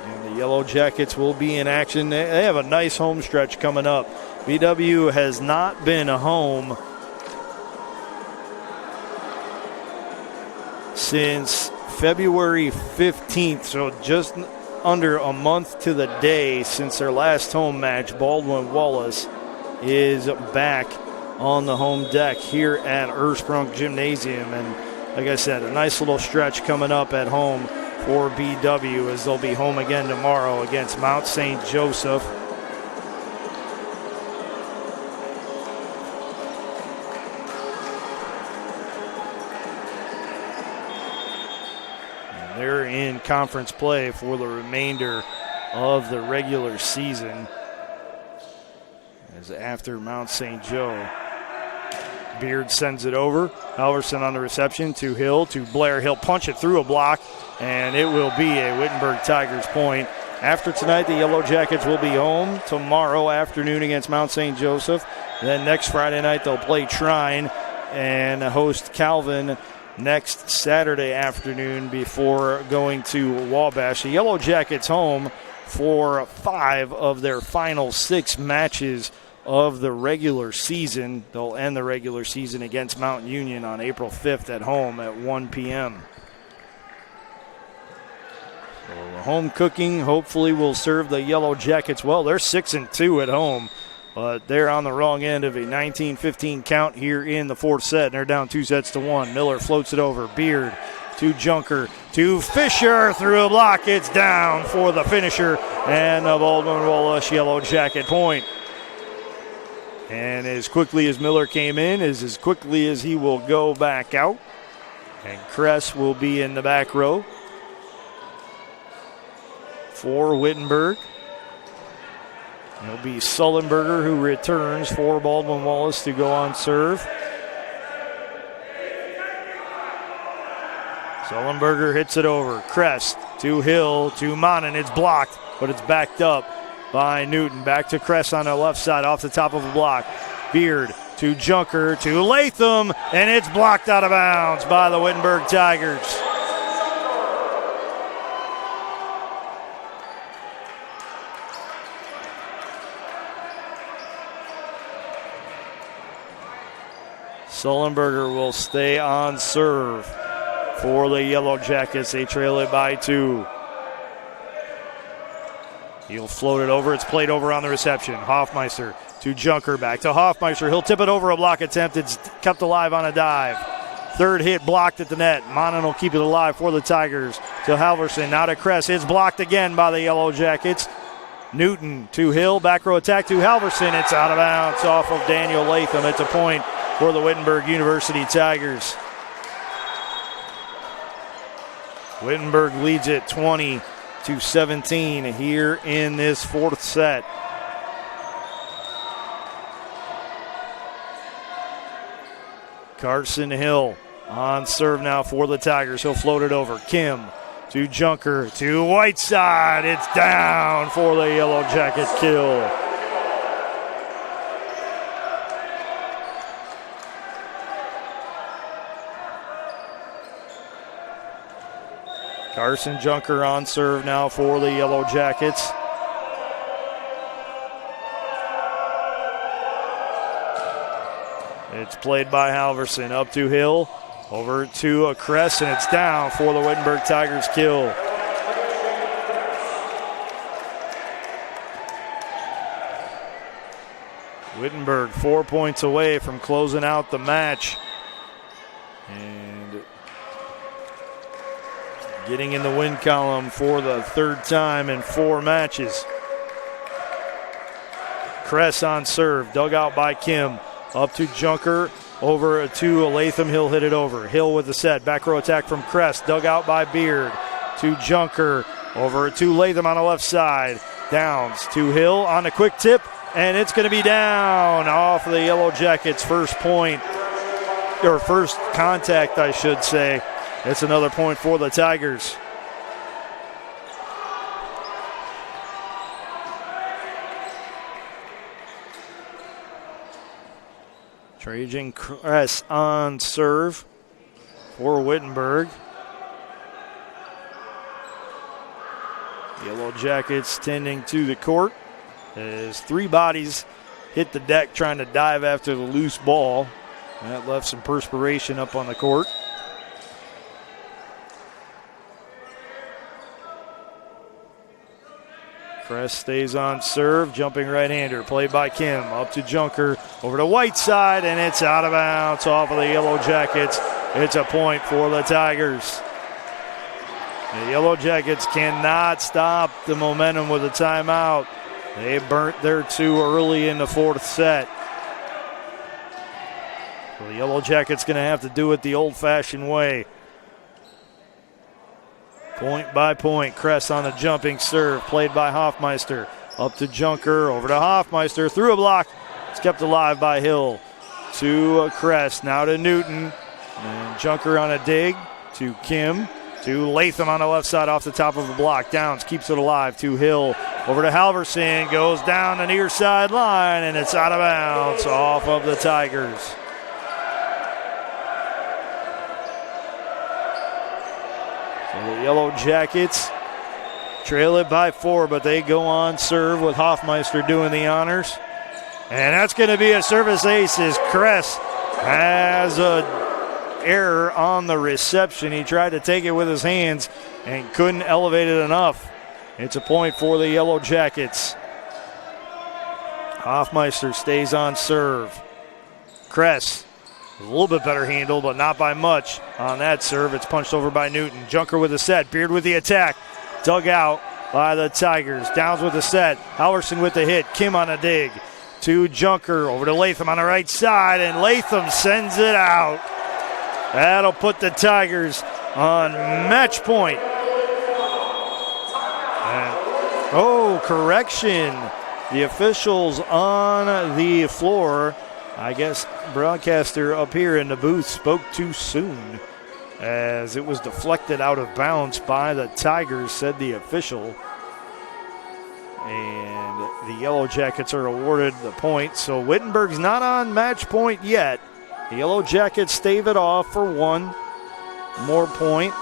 And the Yellow Jackets will be in action. They have a nice home stretch coming up. BW has not been home since February 15th, so just under a month to the day since their last home match. Baldwin Wallace is back on the home deck here at Ursprung Gymnasium. And like I said, a nice little stretch coming up at home for BW, as they'll be home again tomorrow against Mount St. Joseph. They're in conference play for the remainder of the regular season, as after Mount St. Joe. Beard sends it over. Halverson on the reception to Hill, to Blair. He'll punch it through a block, and it will be a Wittenberg Tigers point. After tonight, the Yellow Jackets will be home tomorrow afternoon against Mount St. Joseph. Then next Friday night, they'll play Trine and host Calvin next Saturday afternoon before going to Wabash. The Yellow Jackets home for 5 of their final 6 matches of the regular season. They'll end the regular season against Mount Union on April 5th at home at 1 p.m. So the home cooking hopefully will serve the Yellow Jackets well. They're 6-2 at home, but they're on the wrong end of a 19-15 count here in the fourth set, and they're down 2-1. Miller floats it over. Beard to Junker, to Fisher, through a block. It's down for the finisher, and the Baldwin Wallace Yellow Jacket point. And as quickly as Miller came in, is as quickly as he will go back out. And Kress will be in the back row for Wittenberg. It'll be Sullenberger who returns for Baldwin Wallace to go on serve. Sullenberger hits it over. Kress to Hill, to Monin. It's blocked, but it's backed up by Newton. Back to Kress on the left side off the top of a block. Beard to Junker, to Latham, and it's blocked out of bounds by the Wittenberg Tigers. Sullenberger will stay on serve for the Yellow Jackets. They trail it by 2. He'll float it over. It's played over on the reception. Hoffmeister to Junker, back to Hoffmeister. He'll tip it over a block attempt. It's kept alive on a dive. Third hit blocked at the net. Monon will keep it alive for the Tigers. To Halverson, now to Kress. It's blocked again by the Yellow Jackets. Newton to Hill, back row attack to Halverson. It's out of bounds off of Daniel Latham. It's a point for the Wittenberg University Tigers. Wittenberg leads it 20-17 here in this fourth set. Carson Hill on serve now for the Tigers. He'll float it over. Kim to Junker to Whiteside. It's down for the Yellow Jacket kill. Carson Junker on serve now for the Yellow Jackets. It's played by Halverson. Up to Hill. Over to a Kress, and it's down for the Wittenberg Tigers kill. Wittenberg 4 points away from closing out the match. And getting in the win column for the third time in 4 matches. Kress on serve, dug out by Kim. Up to Junker, over to Latham. Hill hit it over. Hill with the set. Back row attack from Kress, dug out by Beard. To Junker, over to Latham on the left side. Downs to Hill on a quick tip, and it's going to be down off of the Yellow Jackets' first point, or first contact, I should say. It's another point for the Tigers. Trajan Kress on serve for Wittenberg. Yellow Jackets tending to the court as 3 bodies hit the deck trying to dive after the loose ball. That left some perspiration up on the court. Kress stays on serve, jumping right-hander, played by Kim, up to Junker, over to Whiteside, and it's out of bounds off of the Yellow Jackets. It's a point for the Tigers. The Yellow Jackets cannot stop the momentum with a timeout. They burnt their 2 early in the fourth set. So the Yellow Jackets going to have to do it the old-fashioned way. Point by point, Kress on the jumping serve, played by Hoffmeister. Up to Junker, over to Hoffmeister, through a block. It's kept alive by Hill. To Kress, now to Newton. And Junker on a dig, to Kim. To Latham on the left side off the top of the block. Downs keeps it alive to Hill. Over to Halverson, goes down the near side line, and it's out of bounds off of the Tigers. So the Yellow Jackets trail it by 4, but they go on serve with Hoffmeister doing the honors. And that's going to be a service ace as Kress has an error on the reception. He tried to take it with his hands and couldn't elevate it enough. It's a point for the Yellow Jackets. Hoffmeister stays on serve. Kress, a little bit better handle, but not by much on that serve. It's punched over by Newton. Junker with the set. Beard with the attack. Dug out by the Tigers. Downs with the set. Halverson with the hit. Kim on a dig. To Junker. Over to Latham on the right side, and Latham sends it out. That'll put the Tigers on match point. Correction. The officials on the floor, I guess broadcaster up here in the booth spoke too soon as it was deflected out of bounds by the Tigers, said the official. And the Yellow Jackets are awarded the point. So Wittenberg's not on match point yet. The Yellow Jackets stave it off for 1 more point.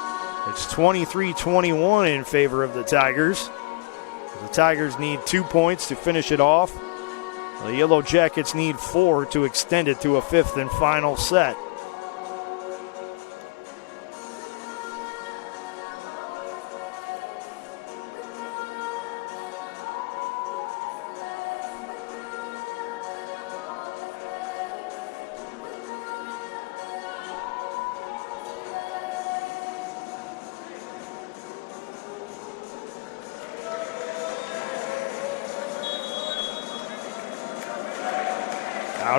It's 23-21 in favor of the Tigers. The Tigers need 2 points to finish it off. The Yellow Jackets need 4 to extend it to a 5th and final set.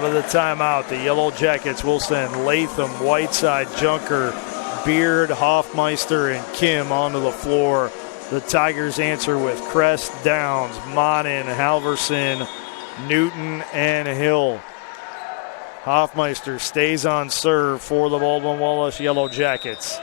Out of the timeout, the Yellow Jackets will send Latham, Whiteside, Junker, Beard, Hoffmeister, and Kim onto the floor. The Tigers answer with Crest, Downs, Monin, Halverson, Newton, and Hill. Hoffmeister stays on serve for the Baldwin Wallace Yellow Jackets.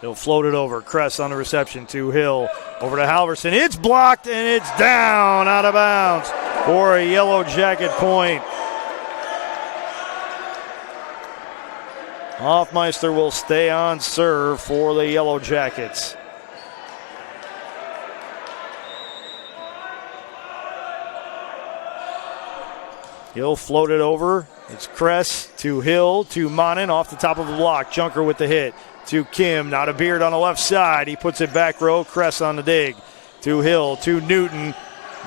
He'll float it over. Crest on the reception to Hill. Over to Halverson. It's blocked and it's down out of bounds for a Yellow Jacket point. Hoffmeister will stay on serve for the Yellow Jackets. He'll float it over. It's Crest to Hill to Monin off the top of the block. Junker with the hit to Kim. Now to Beard on the left side. He puts it back row. Crest on the dig. To Hill to Newton.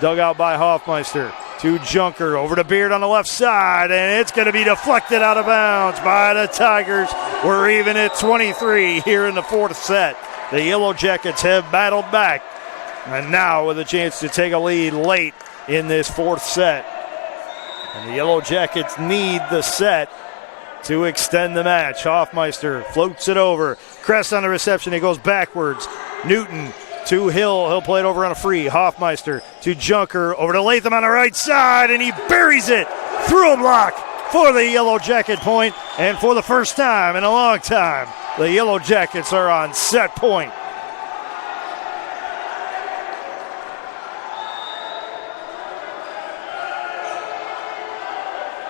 Dug out by Hoffmeister. To Junker. Over to Beard on the left side. And it's going to be deflected out of bounds by the Tigers. We're even at 23 here in the fourth set. The Yellow Jackets have battled back. And now with a chance to take a lead late in this fourth set. And the Yellow Jackets need the set to extend the match. Hoffmeister floats it over. Crest on the reception. He goes backwards. Newton to Hill. He'll play it over on a free. Hoffmeister to Junker. Over to Latham on the right side. And he buries it through a block for the Yellow Jacket point. And for the first time in a long time, the Yellow Jackets are on set point.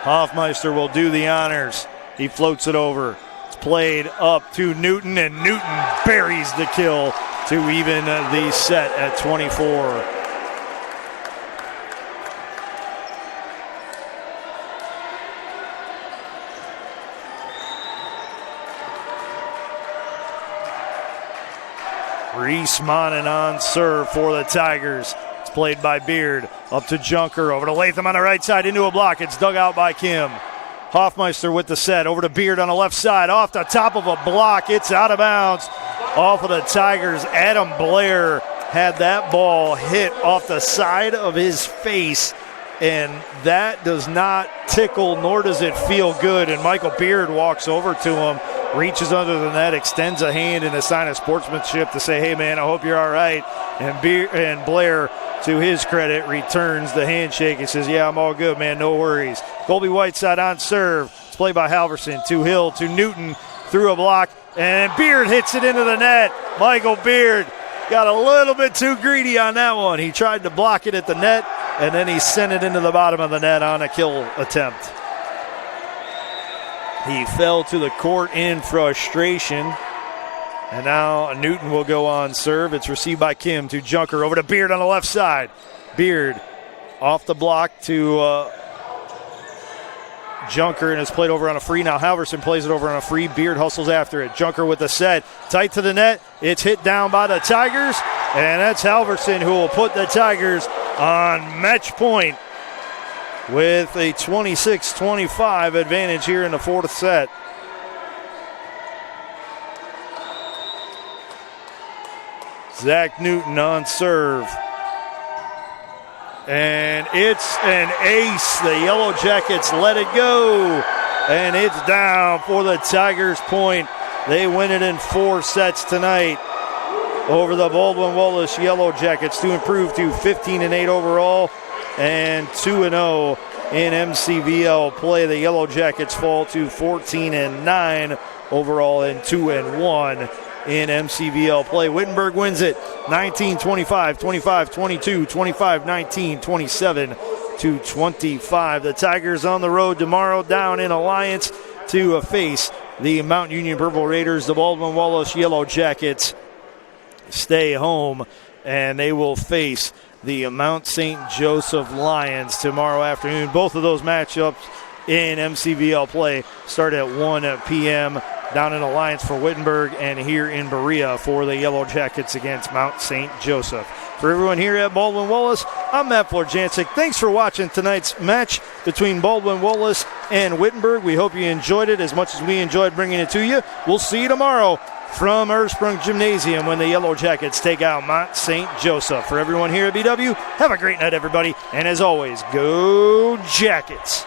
Hoffmeister will do the honors. He floats it over. It's played up to Newton, and Newton buries the kill to even the set at 24. Reese Monin on serve for the Tigers. It's played by Beard. Up to Junker. Over to Latham on the right side into a block. It's dug out by Kim. Hoffmeister with the set. Over to Beard on the left side. Off the top of a block. It's out of bounds. Off of the Tigers. Adam Blair had that ball hit off the side of his face. And that does not tickle, nor does it feel good. And Michael Beard walks over to him, reaches under the net, extends a hand in a sign of sportsmanship to say, hey, man, I hope you're all right. And Blair, to his credit, returns the handshake and says, yeah, I'm all good, man, no worries. Colby Whiteside on serve. It's played by Halverson to Hill to Newton through a block. And Beard hits it into the net. Michael Beard got a little bit too greedy on that one. He tried to block it at the net, and then he sent it into the bottom of the net on a kill attempt. He fell to the court in frustration. And now Newton will go on serve. It's received by Kim to Junker. Over to Beard on the left side. Beard off the block to Junker, and it's played over on a free. Now Halverson plays it over on a free. Beard hustles after it. Junker with the set. Tight to the net. It's hit down by the Tigers. And that's Halverson who will put the Tigers on match point with a 26-25 advantage here in the fourth set. Zach Newton on serve. And it's an ace. The Yellow Jackets let it go. And it's down for the Tigers point. They win it in 4 sets tonight over the Baldwin Wallace Yellow Jackets to improve to 15-8 overall and 2-0 in MCVL play. The Yellow Jackets fall to 14-9 overall and 2-1 in MCVL play. Wittenberg wins it 19-25, 25-22, 25-19, 27-25. The Tigers on the road tomorrow down in Alliance to face the Mount Union Purple Raiders. The Baldwin Wallace Yellow Jackets stay home, and they will face the Mount St. Joseph Lions tomorrow afternoon. Both of those matchups in MCVL play start at 1 p.m. down in Alliance for Wittenberg and here in Berea for the Yellow Jackets against Mount St. Joseph. For everyone here at Baldwin Wallace, I'm Matt Florjancic. Thanks for watching tonight's match between Baldwin Wallace and Wittenberg. We hope you enjoyed it as much as we enjoyed bringing it to you. We'll see you tomorrow from Ursprung Gymnasium when the Yellow Jackets take out Mount St. Joseph. For everyone here at BW, have a great night, everybody. And as always, go Jackets.